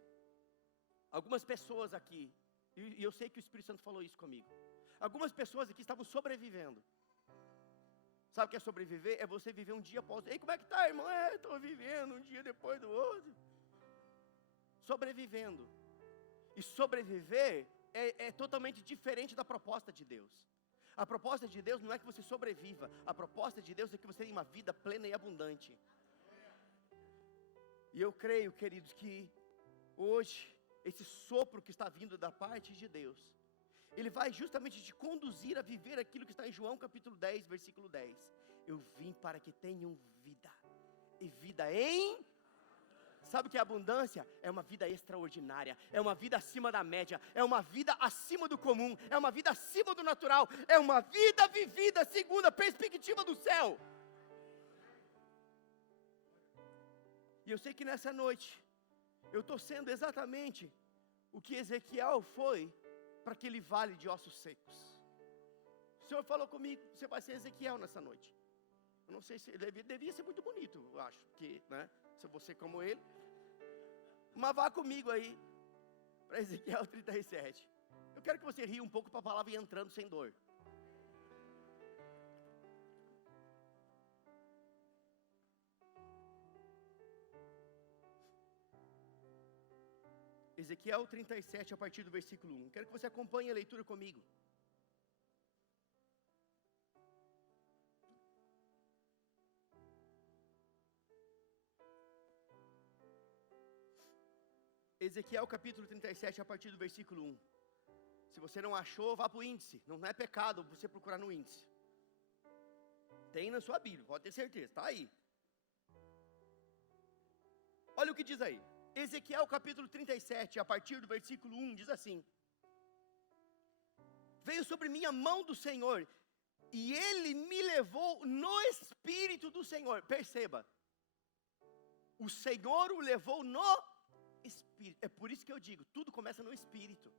algumas pessoas aqui, e eu sei que o Espírito Santo falou isso comigo, algumas pessoas aqui estavam sobrevivendo. Sabe o que é sobreviver? É você viver um dia após. Ei, como é que está, irmão? Estou vivendo um dia depois do outro. Sobrevivendo. E sobreviver é totalmente diferente da proposta de Deus. A proposta de Deus não é que você sobreviva. A proposta de Deus é que você tenha uma vida plena e abundante. E eu creio, queridos, que hoje, esse sopro que está vindo da parte de Deus, ele vai justamente te conduzir a viver aquilo que está em João capítulo 10, versículo 10. Eu vim para que tenham vida, e vida em... Sabe o que é abundância? É uma vida extraordinária, é uma vida acima da média, é uma vida acima do comum, é uma vida acima do natural, é uma vida vivida segundo a perspectiva do céu. E eu sei que nessa noite, eu estou sendo exatamente o que Ezequiel foi para aquele vale de ossos secos. O Senhor falou comigo, você vai ser Ezequiel nessa noite. Eu não sei se devia ser muito bonito, eu acho, que, né, se você como ele. Mas vá comigo aí para Ezequiel 37. Eu quero que você ria um pouco para a palavra ir entrando sem dor. Ezequiel 37, a partir do versículo 1. Quero que você acompanhe a leitura comigo. Ezequiel capítulo 37, a partir do versículo 1. Se você não achou, vá para o índice. Não é pecado você procurar no índice. Tem na sua Bíblia, pode ter certeza, está aí. Olha o que diz aí. Ezequiel capítulo 37, a partir do versículo 1, diz assim: Veio sobre mim a mão do Senhor, e Ele me levou no Espírito do Senhor. Perceba, o Senhor o levou no Espírito. É por isso que eu digo, tudo começa no Espírito.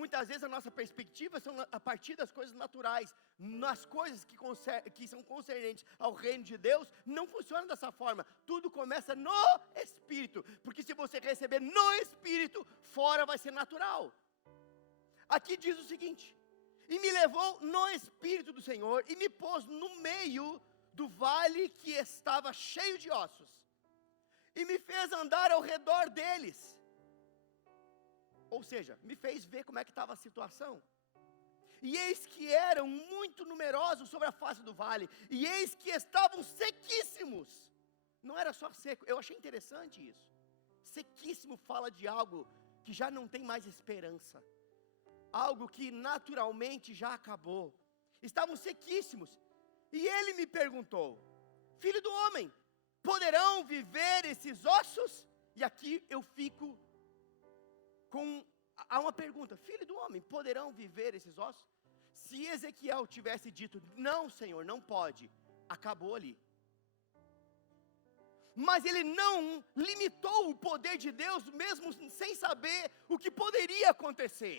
Muitas vezes a nossa perspectiva são a partir das coisas naturais. Nas coisas que são concernentes ao reino de Deus, não funciona dessa forma. Tudo começa no Espírito. Porque se você receber no Espírito, fora vai ser natural. Aqui diz o seguinte: E me levou no Espírito do Senhor, e me pôs no meio do vale que estava cheio de ossos, e me fez andar ao redor deles. Ou seja, me fez ver como é que estava a situação. e eis que eram muito numerosos sobre a face do vale, e eis que estavam sequíssimos. Não era só seco, eu achei interessante isso. Sequíssimo fala de algo que já não tem mais esperança, algo que naturalmente já acabou. Estavam sequíssimos, e ele me perguntou: filho do homem, poderão viver esses ossos? E aqui eu fico há uma pergunta: filho do homem, poderão viver esses ossos? Se Ezequiel tivesse dito, não Senhor, não pode, acabou ali. Mas ele não limitou o poder de Deus, mesmo sem saber o que poderia acontecer.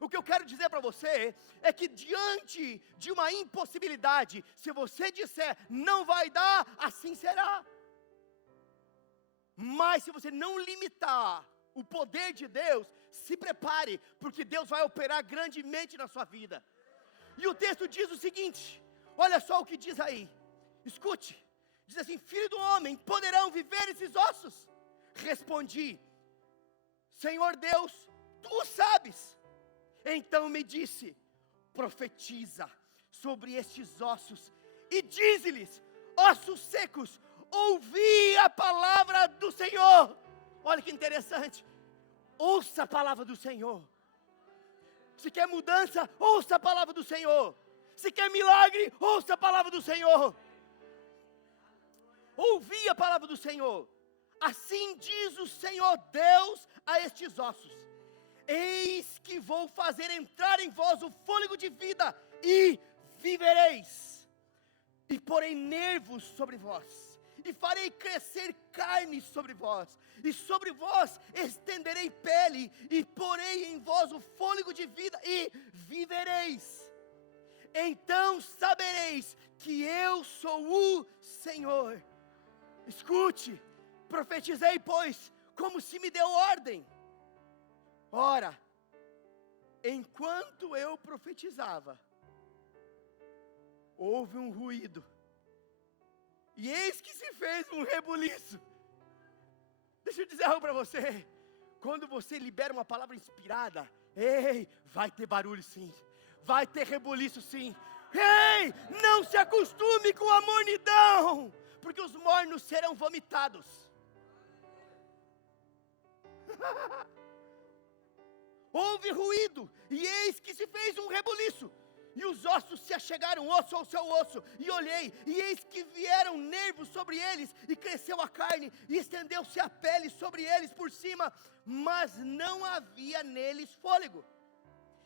O que eu quero dizer para você é que diante de uma impossibilidade, se você disser não vai dar, assim será. Mas se você não limitar o poder de Deus, se prepare, porque Deus vai operar grandemente na sua vida. E o texto diz o seguinte, olha só o que diz aí, escute. Diz assim: filho do homem, poderão viver esses ossos? Respondi: Senhor Deus, tu sabes. Então me disse: profetiza sobre estes ossos e dize-lhes: ossos secos, ouvi a palavra do Senhor. Olha que interessante, ouça a palavra do Senhor. Se quer mudança, ouça a palavra do Senhor. Se quer milagre, ouça a palavra do Senhor. Ouvi a palavra do Senhor. Assim diz o Senhor Deus a estes ossos: eis que vou fazer entrar em vós o fôlego de vida, e vivereis. E porei nervos sobre vós, e farei crescer carne sobre vós, e sobre vós estenderei pele, e porei em vós o fôlego de vida, e vivereis. Então sabereis que eu sou o Senhor. Escute, profetizei, pois, como se me deu ordem. Ora, enquanto eu profetizava, houve um ruído, e eis que se fez um rebuliço. Deixa eu dizer algo para você. Quando você libera uma palavra inspirada, ei, vai ter barulho sim, vai ter rebuliço sim. Ei, não se acostume com a mornidão, porque os mornos serão vomitados. Houve ruído, e eis que se fez um rebuliço, e os ossos se achegaram, osso ao seu osso, e olhei, e eis que vieram nervos sobre eles, e cresceu a carne, e estendeu-se a pele sobre eles por cima, mas não havia neles fôlego.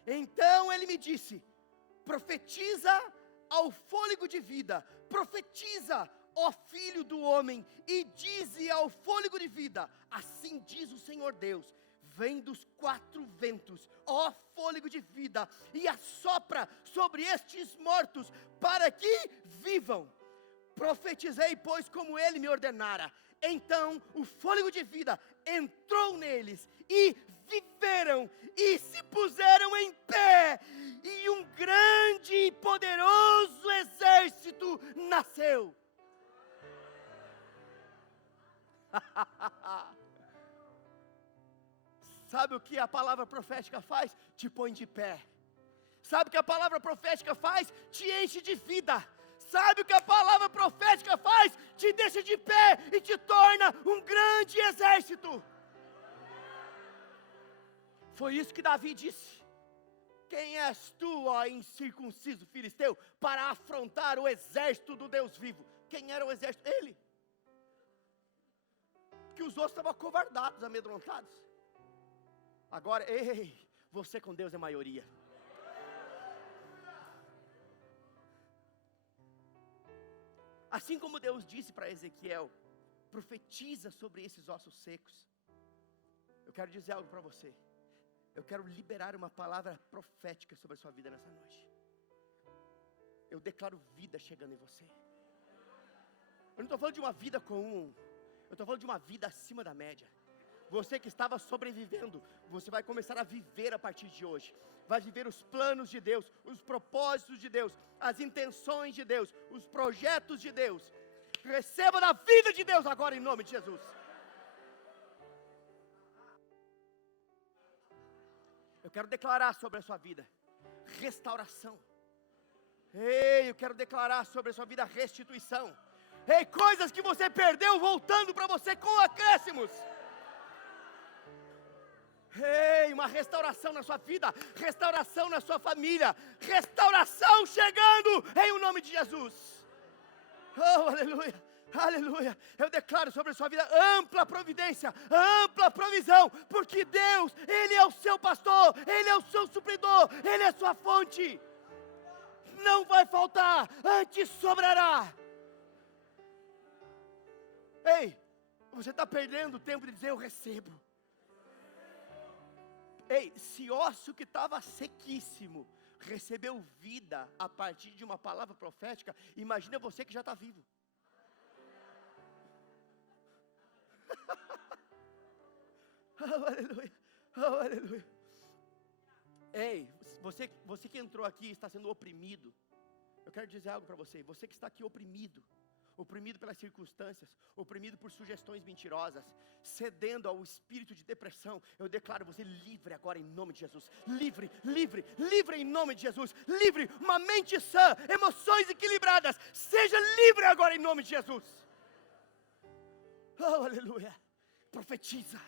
Então ele me disse: profetiza ao fôlego de vida, profetiza, ó filho do homem, e dize ao fôlego de vida: assim diz o Senhor Deus, vem dos quatro ventos, ó fôlego de vida, e assopra sobre estes mortos, para que vivam. Profetizei, pois, como ele me ordenara. Então o fôlego de vida entrou neles, e viveram, e se puseram em pé, e um grande e poderoso exército nasceu. Sabe o que a palavra profética faz? Te põe de pé. Sabe o que a palavra profética faz? Te enche de vida. Sabe o que a palavra profética faz? Te deixa de pé e te torna um grande exército. Foi isso que Davi disse: quem és tu, ó incircunciso filisteu, para afrontar o exército do Deus vivo? Quem era o exército? Ele. Que os outros estavam acovardados, amedrontados. Agora, ei, você com Deus é maioria. Assim como Deus disse para Ezequiel: profetiza sobre esses ossos secos. Eu quero dizer algo para você. Eu quero liberar uma palavra profética sobre a sua vida nessa noite. Eu declaro vida chegando em você. Eu não estou falando de uma vida comum, eu estou falando de uma vida acima da média. Você que estava sobrevivendo, você vai começar a viver a partir de hoje. Vai viver os planos de Deus, os propósitos de Deus, as intenções de Deus, os projetos de Deus. Receba da vida de Deus agora em nome de Jesus. Eu quero declarar sobre a sua vida: restauração. Ei, eu quero declarar sobre a sua vida restituição. Ei, coisas que você perdeu voltando para você com acréscimos. Ei, uma restauração na sua vida, restauração na sua família, restauração chegando em o nome de Jesus. Oh, aleluia, aleluia. Eu declaro sobre a sua vida ampla providência, ampla provisão, porque Deus, Ele é o seu pastor, Ele é o seu supridor, Ele é a sua fonte. Não vai faltar, antes sobrará. Ei, você está perdendo o tempo de dizer eu recebo. Ei, se osso que estava sequíssimo recebeu vida a partir de uma palavra profética, imagina você que já está vivo. Oh, aleluia, oh, aleluia. Ei, você que entrou aqui e está sendo oprimido, eu quero dizer algo para você. Você que está aqui oprimido pelas circunstâncias, oprimido por sugestões mentirosas, cedendo ao espírito de depressão, eu declaro você livre agora em nome de Jesus. Livre, livre, livre em nome de Jesus. Livre, uma mente sã, emoções equilibradas. Seja livre agora em nome de Jesus. Oh, aleluia. Profetiza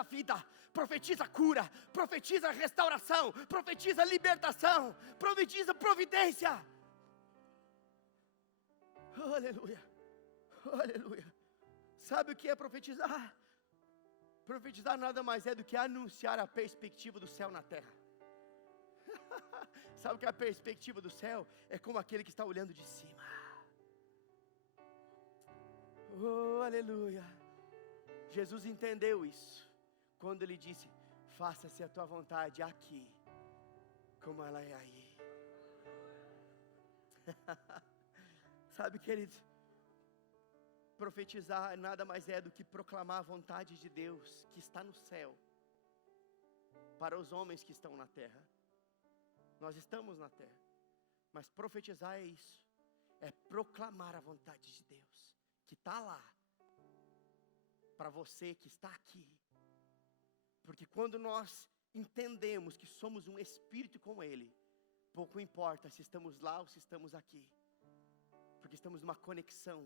a vida, profetiza a cura, profetiza a restauração, profetiza a libertação, profetiza providência. Oh, aleluia, oh, aleluia. Sabe o que é profetizar? Profetizar nada mais é do que anunciar a perspectiva do céu na terra. Sabe o que é a perspectiva do céu? É como aquele que está olhando de cima. Oh, aleluia. Jesus entendeu isso quando Ele disse: faça-se a tua vontade aqui, como ela é aí. Sabe, queridos, profetizar nada mais é do que proclamar a vontade de Deus que está no céu para os homens que estão na terra. Nós estamos na terra, mas profetizar é isso, é proclamar a vontade de Deus que está lá para você que está aqui. Porque quando nós entendemos que somos um espírito com Ele, pouco importa se estamos lá ou se estamos aqui, porque estamos numa conexão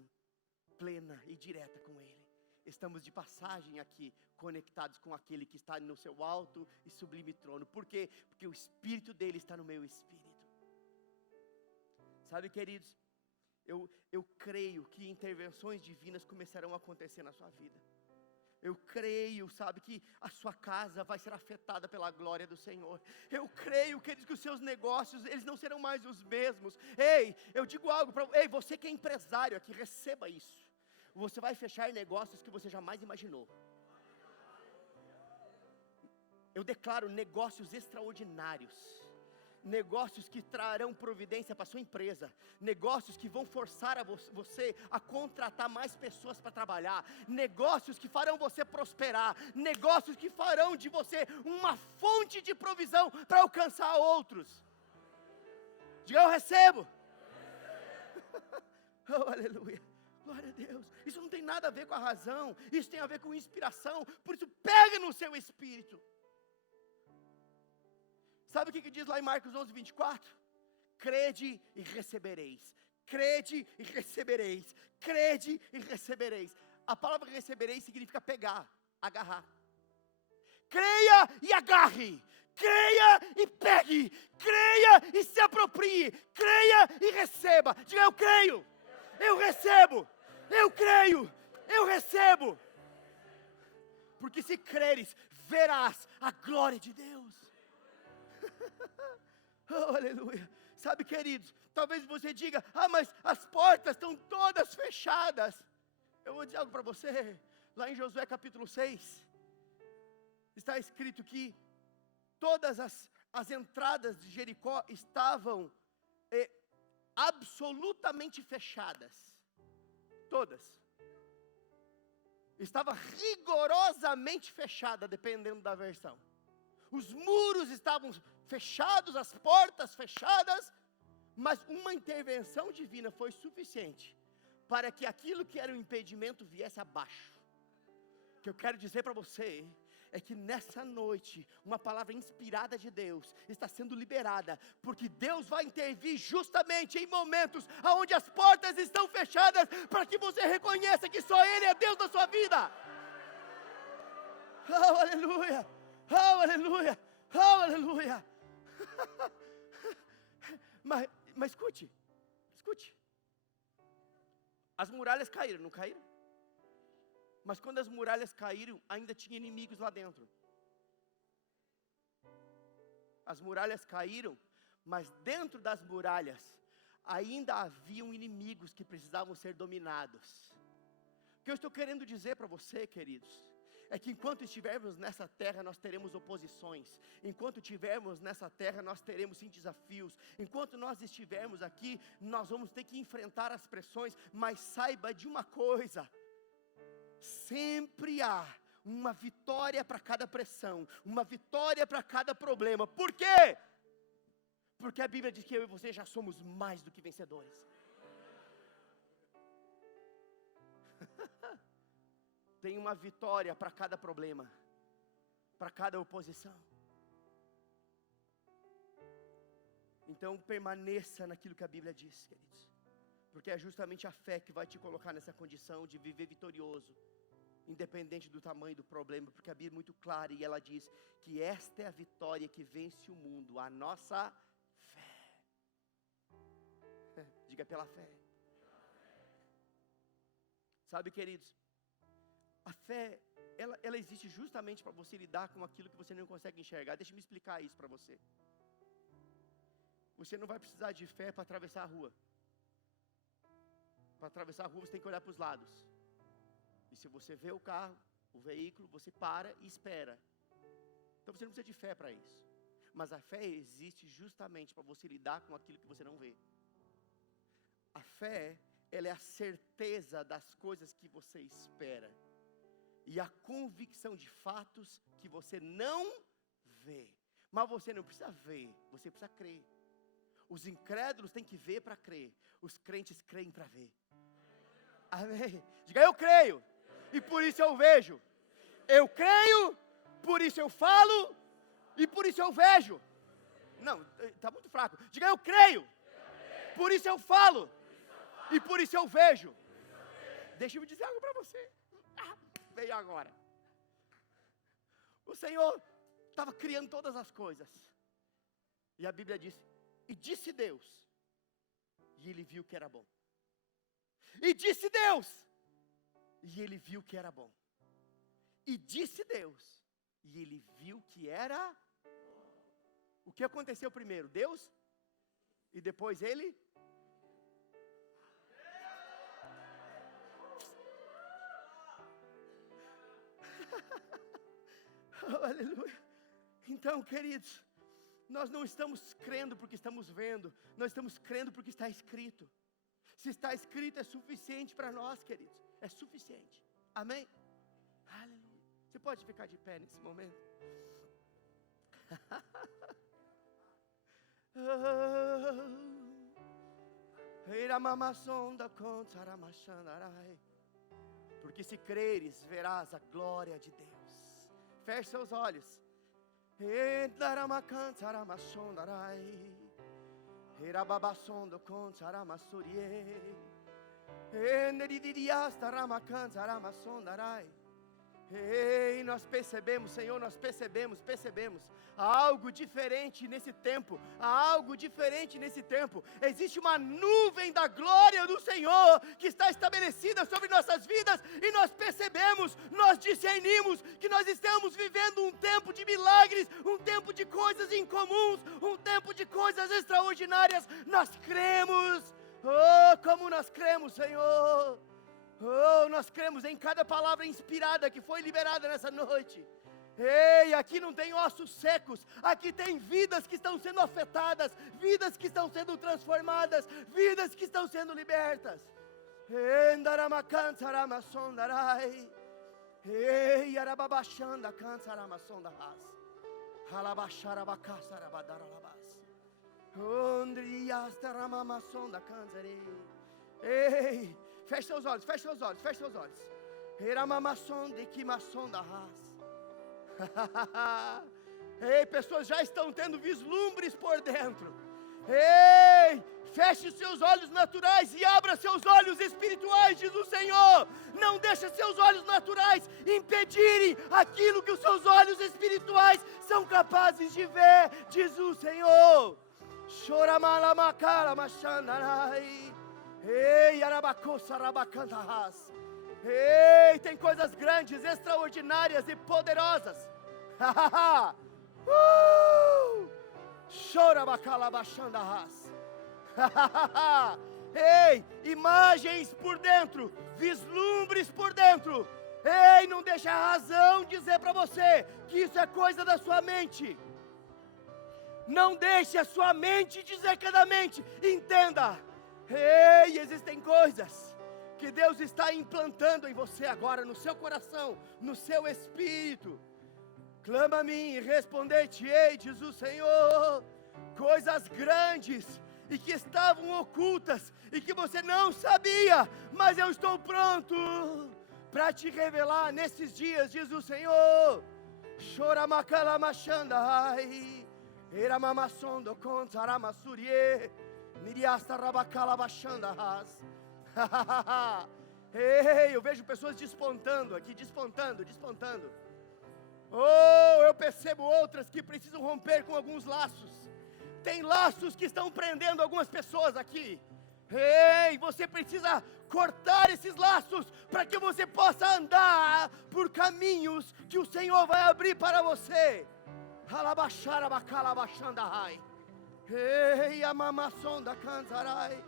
plena e direta com Ele. Estamos de passagem aqui, conectados com aquele que está no seu alto e sublime trono. Por quê? Porque o Espírito dele está no meu espírito. Sabe, queridos, eu creio que intervenções divinas começarão a acontecer na sua vida. Eu creio, sabe, que a sua casa vai ser afetada pela glória do Senhor. Eu creio, queridos, que os seus negócios, eles não serão mais os mesmos. Ei, eu digo algo para você que é empresário aqui, receba isso. Você vai fechar negócios que você jamais imaginou. Eu declaro negócios extraordinários. Negócios que trarão providência para sua empresa, negócios que vão forçar você a contratar mais pessoas para trabalhar, negócios que farão você prosperar, negócios que farão de você uma fonte de provisão para alcançar outros. Diga: eu recebo. Oh, aleluia, glória a Deus. Isso não tem nada a ver com a razão, isso tem a ver com inspiração, por isso pega no seu espírito. Sabe o que diz lá em Marcos 11:24? Crede e recebereis. Crede e recebereis. Crede e recebereis. A palavra recebereis significa pegar, agarrar. Creia e agarre. Creia e pegue. Creia e se aproprie. Creia e receba. Diga: eu creio. Eu recebo. Eu creio. Eu recebo. Porque se creres, verás a glória de Deus. Oh, aleluia. Sabe, queridos, talvez você diga: mas as portas estão todas fechadas. Eu vou dizer algo para você. Lá em Josué capítulo 6 está escrito que todas as entradas de Jericó estavam absolutamente fechadas. Todas. Estava rigorosamente fechada, dependendo da versão. Os muros estavam fechados, as portas fechadas, mas uma intervenção divina foi suficiente para que aquilo que era um impedimento viesse abaixo. O que eu quero dizer para você é que nessa noite, uma palavra inspirada de Deus está sendo liberada, porque Deus vai intervir justamente em momentos onde as portas estão fechadas, para que você reconheça que só Ele é Deus da sua vida. Oh, aleluia! Oh, aleluia! Oh, aleluia! Mas escute. As muralhas caíram, não caíram? Mas quando as muralhas caíram, ainda tinha inimigos lá dentro. As muralhas caíram, mas dentro das muralhas ainda haviam inimigos que precisavam ser dominados. O que eu estou querendo dizer para você, queridos, é que enquanto estivermos nessa terra, nós teremos oposições. Enquanto estivermos nessa terra, nós teremos sim desafios. Enquanto nós estivermos aqui, nós vamos ter que enfrentar as pressões. Mas saiba de uma coisa: sempre há uma vitória para cada pressão, uma vitória para cada problema. Por quê? Porque a Bíblia diz que eu e você já somos mais do que vencedores. Tem uma vitória para cada problema, para cada oposição. Então permaneça naquilo que a Bíblia diz, queridos, porque é justamente a fé que vai te colocar nessa condição de viver vitorioso, independente do tamanho do problema, porque a Bíblia é muito clara e ela diz que esta é a vitória que vence o mundo, a nossa fé. Diga: pela fé. Sabe, queridos, a fé, ela existe justamente para você lidar com aquilo que você não consegue enxergar. Deixa eu me explicar isso para você. Você não vai precisar de fé para atravessar a rua. Para atravessar a rua você tem que olhar para os lados. E se você vê o carro, o veículo, você para e espera. Então você não precisa de fé para isso. Mas a fé existe justamente para você lidar com aquilo que você não vê. A fé, ela é a certeza das coisas que você espera. E a convicção de fatos que você não vê. Mas você não precisa ver, você precisa crer. Os incrédulos têm que ver para crer. Os crentes creem para ver. Amém? Diga: eu creio, e por isso eu vejo. Eu creio, por isso eu falo, e por isso eu vejo. Não, está muito fraco. Diga: eu creio, por isso eu falo, e por isso eu vejo. Deixa eu dizer algo para você. Veio agora. O Senhor estava criando todas as coisas. E a Bíblia diz: e disse Deus, e Ele viu que era bom. E disse Deus, e Ele viu que era bom. E disse Deus, e Ele viu que era. O que aconteceu primeiro? Deus? E depois Ele? Oh, aleluia. Então, queridos, nós não estamos crendo porque estamos vendo, nós estamos crendo porque está escrito. Se está escrito, é suficiente para nós, queridos. É suficiente. Amém? Aleluia. Você pode ficar de pé nesse momento? Porque se creres, verás a glória de Deus. Feche seus olhos. Ei, nós percebemos, Senhor, nós percebemos há algo diferente nesse tempo, existe uma nuvem da glória do Senhor, que está estabelecida sobre nossas vidas, e nós percebemos, nós discernimos, que nós estamos vivendo um tempo de milagres, um tempo de coisas incomuns, um tempo de coisas extraordinárias. Nós cremos, oh, como nós cremos, Senhor. Oh, nós cremos em cada palavra inspirada que foi liberada nessa noite. Ei, aqui não tem ossos secos, aqui tem vidas que estão sendo afetadas, vidas que estão sendo transformadas, vidas que estão sendo libertas. Ei, arababachanda cansaramassondarás. Halabacharabacasarabadaralabás. Ondriastaramamassonda cansare. Ei, feche seus olhos. Eramamasson de quimasson da raça. Ei, pessoas já estão tendo vislumbres por dentro. Ei, feche seus olhos naturais e abra seus olhos espirituais, diz o Senhor. Não deixe seus olhos naturais impedirem aquilo que os seus olhos espirituais são capazes de ver, diz o Senhor. Ei, arabacossarabacandahas. Ei, tem coisas grandes, extraordinárias e poderosas. Chorabacalabachandahas. Ei, imagens por dentro, vislumbres por dentro. Ei, não deixe a razão dizer para você que isso é coisa da sua mente. Não deixe a sua mente dizer que é da mente. Entenda. Ei, existem coisas que Deus está implantando em você agora, no seu coração, no seu espírito. Clama a mim e responder-te-ei, diz o Senhor. Coisas grandes e que estavam ocultas e que você não sabia, mas eu estou pronto para te revelar nesses dias, diz o Senhor. Choramacalamashandai, eramamasondo contaramassuriê, niriastarabacalabashandahas. Ei, eu vejo pessoas despontando aqui, despontando. Oh, eu percebo outras que precisam romper com alguns laços. Tem laços que estão prendendo algumas pessoas aqui. Ei, você precisa cortar esses laços para que você possa andar por caminhos que o Senhor vai abrir para você. Halabacharabacalabachandahai. Ei, amamasonda cantarai.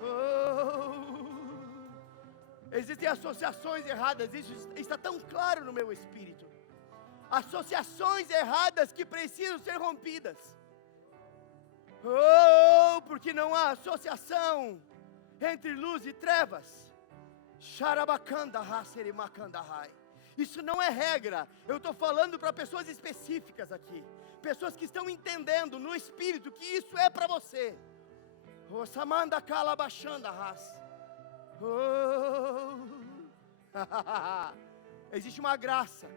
Oh. Existem associações erradas, isso está tão claro no meu espírito. Associações erradas que precisam ser rompidas. Oh, porque não há associação entre luz e trevas. Isso não é regra. Eu estou falando para pessoas específicas aqui. Pessoas que estão entendendo no espírito que isso é para você. Oh, Samanda Kalabashandahas. Oh. Existe uma graça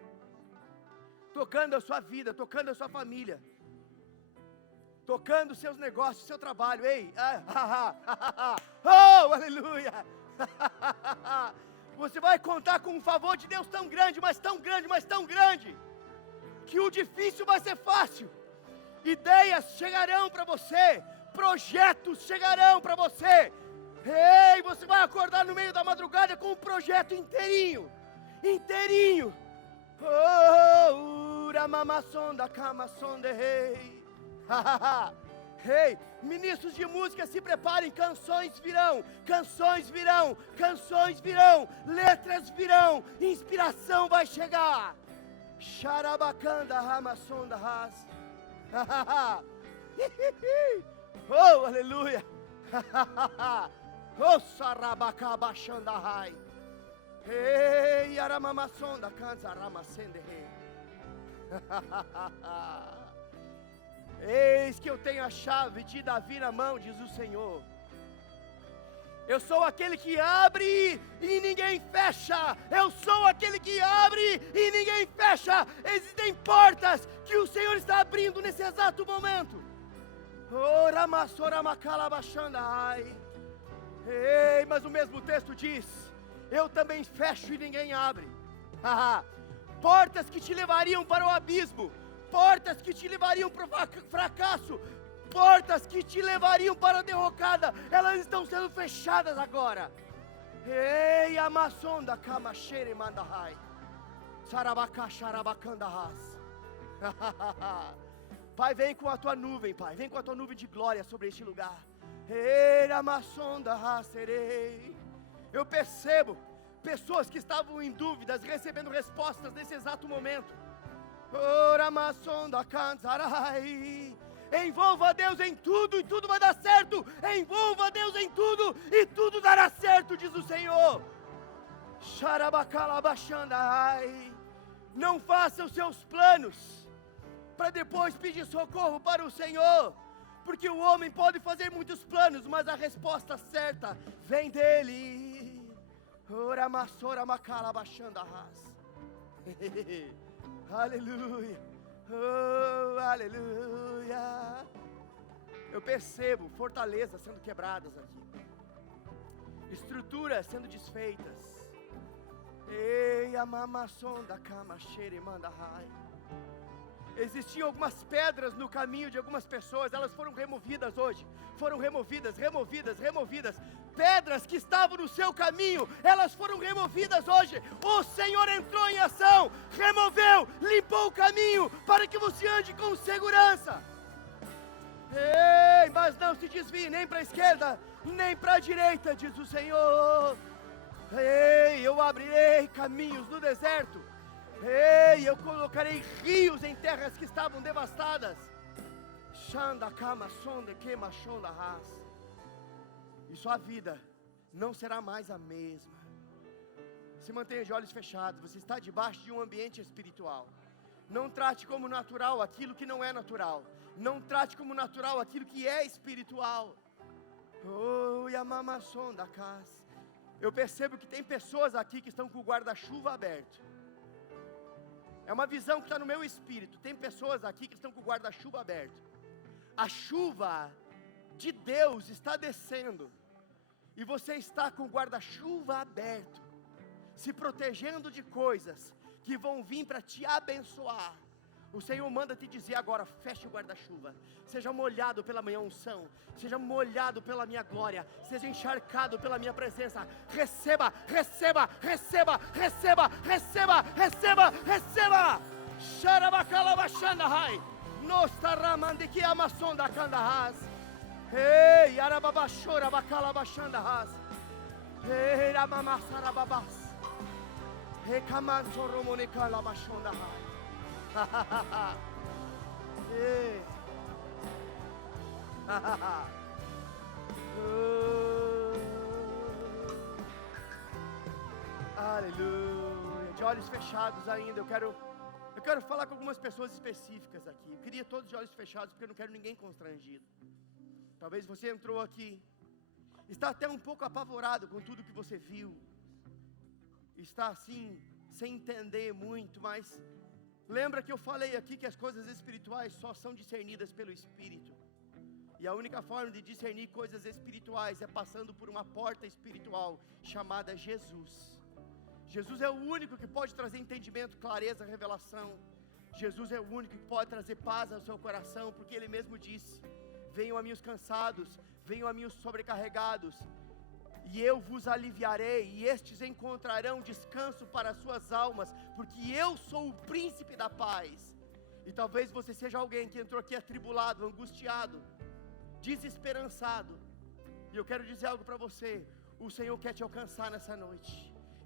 tocando a sua vida, tocando a sua família, tocando os seus negócios, seu trabalho. Ei, oh, aleluia. Você vai contar com um favor de Deus tão grande, mas tão grande, mas tão grande, que o difícil vai ser fácil. Ideias chegarão para você, projetos chegarão para você. Ei, você vai acordar no meio da madrugada com um projeto inteirinho. Oh, uramamassonda camasonde rei. Ei, ministros de música, se preparem, canções virão, letras virão, inspiração vai chegar. Xarabacanda ramasonda ras. Oh, aleluia. Oh, sarabacabachandahai. Ei, aramamassonda canzaramasende rei. Eis que eu tenho a chave de Davi na mão, diz o Senhor. Eu sou aquele que abre e ninguém fecha. Eu sou aquele que abre e ninguém fecha. Existem portas que o Senhor está abrindo nesse exato momento. Ei, mas o mesmo texto diz: eu também fecho e ninguém abre. Portas que te levariam para o abismo, portas que te levariam para o fracasso, portas que te levariam para a derrocada, elas estão sendo fechadas agora. Ei, amassonda kamachere mandahai, sarabacacharabacandahas. Pai, vem com a tua nuvem, Pai, vem com a tua nuvem de glória sobre este lugar. Ei, amassonda raserei. Eu percebo pessoas que estavam em dúvidas recebendo respostas nesse exato momento. Oramassonda cantarai. Envolva Deus em tudo e tudo vai dar certo. Envolva Deus em tudo e tudo dará certo, diz o Senhor. Xarabacalabachandai. Não faça os seus planos para depois pedir socorro para o Senhor, porque o homem pode fazer muitos planos, mas a resposta certa vem dele. Oramassora macalabachandahas. Aleluia. Oh, aleluia. Eu percebo fortalezas sendo quebradas aqui, estruturas sendo desfeitas. Ei, a mamação da cama cheire manda raio. Existiam algumas pedras no caminho de algumas pessoas, elas foram removidas hoje. Foram removidas. Pedras que estavam no seu caminho, elas foram removidas hoje. O Senhor entrou em ação, removeu, limpou o caminho, para que você ande com segurança. Ei, mas não se desvie nem para a esquerda, nem para a direita, diz o Senhor. Ei, eu abrirei caminhos no deserto. Ei, eu colocarei rios em terras que estavam devastadas. Xanda cama sonda queima xonda ras. E sua vida não será mais a mesma. Se mantenha de olhos fechados. Você está debaixo de um ambiente espiritual. Não trate como natural aquilo que não é natural. Não trate como natural aquilo que é espiritual. Oh, e a mamação da casa. Eu percebo que tem pessoas aqui que estão com o guarda-chuva aberto. É uma visão que está no meu espírito. Tem pessoas aqui que estão com o guarda-chuva aberto. A chuva de Deus está descendo. E você está com o guarda-chuva aberto, se protegendo de coisas que vão vir para te abençoar. O Senhor manda te dizer agora: feche o guarda-chuva, seja molhado pela minha unção, seja molhado pela minha glória, seja encharcado pela minha presença. Receba, receba, receba, receba, receba, receba, receba. Xarabacalabachandahai, nostaramandiki amassonda candahas. Ei, arababachora bacalabachandahas. Ei, ramamassarababas. Ei, camanto romonicalabachandahai. Aleluia. De olhos fechados ainda, eu quero falar com algumas pessoas específicas aqui. Eu queria todos de olhos fechados, porque eu não quero ninguém constrangido. Talvez você entrou aqui, está até um pouco apavorado com tudo que você viu, está assim, sem entender muito, mas lembra que eu falei aqui que as coisas espirituais só são discernidas pelo Espírito. E a única forma de discernir coisas espirituais é passando por uma porta espiritual chamada Jesus. Jesus é o único que pode trazer entendimento, clareza, revelação. Jesus é o único que pode trazer paz ao seu coração, porque Ele mesmo disse: venham a mim os cansados, venham a mim os sobrecarregados, e eu vos aliviarei, e estes encontrarão descanso para as suas almas, porque eu sou o príncipe da paz. E talvez você seja alguém que entrou aqui atribulado, angustiado, desesperançado, e eu quero dizer algo para você: o Senhor quer te alcançar nessa noite.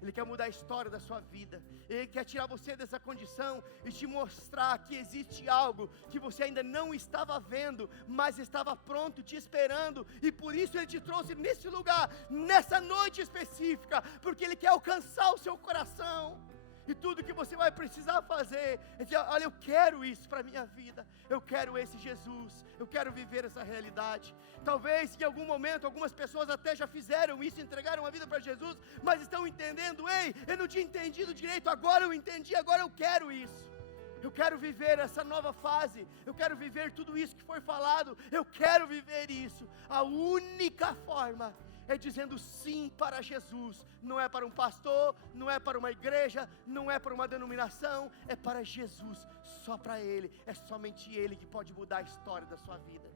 Ele quer mudar a história da sua vida. Ele quer tirar você dessa condição e te mostrar que existe algo que você ainda não estava vendo, mas estava pronto, te esperando. E por isso Ele te trouxe nesse lugar, nessa noite específica, porque Ele quer alcançar o seu coração. E tudo que você vai precisar fazer é dizer: olha, eu quero isso para a minha vida. Eu quero esse Jesus. Eu quero viver essa realidade. Talvez em algum momento algumas pessoas até já fizeram isso, entregaram a vida para Jesus, mas estão entendendo: ei, eu não tinha entendido direito, agora eu entendi, agora eu quero isso. Eu quero viver essa nova fase. Eu quero viver tudo isso que foi falado. Eu quero viver isso. A única forma é dizendo sim para Jesus. Não é para um pastor, não é para uma igreja, não é para uma denominação, é para Jesus, só para Ele. É somente Ele que pode mudar a história da sua vida.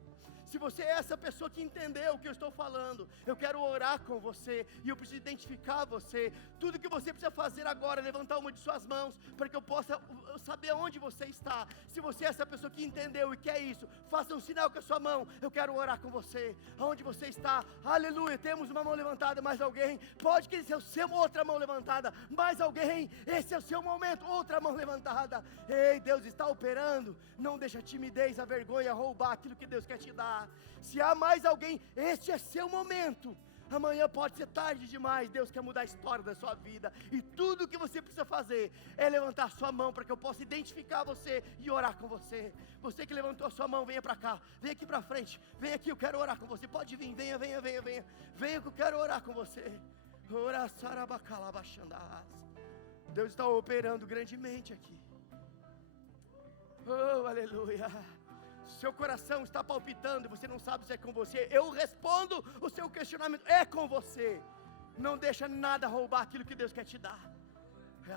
Se você é essa pessoa que entendeu o que eu estou falando, eu quero orar com você, e eu preciso identificar você. Tudo que você precisa fazer agora é levantar uma de suas mãos, para que eu possa saber onde você está. Se você é essa pessoa que entendeu e quer isso, faça um sinal com a sua mão. Eu quero orar com você. Aonde você está? Aleluia, temos uma mão levantada. Mais alguém? Pode que seja o seu, outra mão levantada. Mais alguém? Esse é o seu momento, outra mão levantada. Ei, Deus está operando. Não deixa a timidez, a vergonha roubar aquilo que Deus quer te dar. Se há mais alguém, este é seu momento. Amanhã pode ser tarde demais. Deus quer mudar a história da sua vida, e tudo o que você precisa fazer é levantar sua mão, para que eu possa identificar você e orar com você. Você que levantou a sua mão, venha para cá, venha aqui para frente, venha aqui, eu quero orar com você. Pode vir, venha, venha, venha, venha. Venha que eu quero orar com você. Deus está operando grandemente aqui. Oh, aleluia. Seu coração está palpitando e você não sabe se é com você. Eu respondo o seu questionamento: é com você. Não deixa nada roubar aquilo que Deus quer te dar.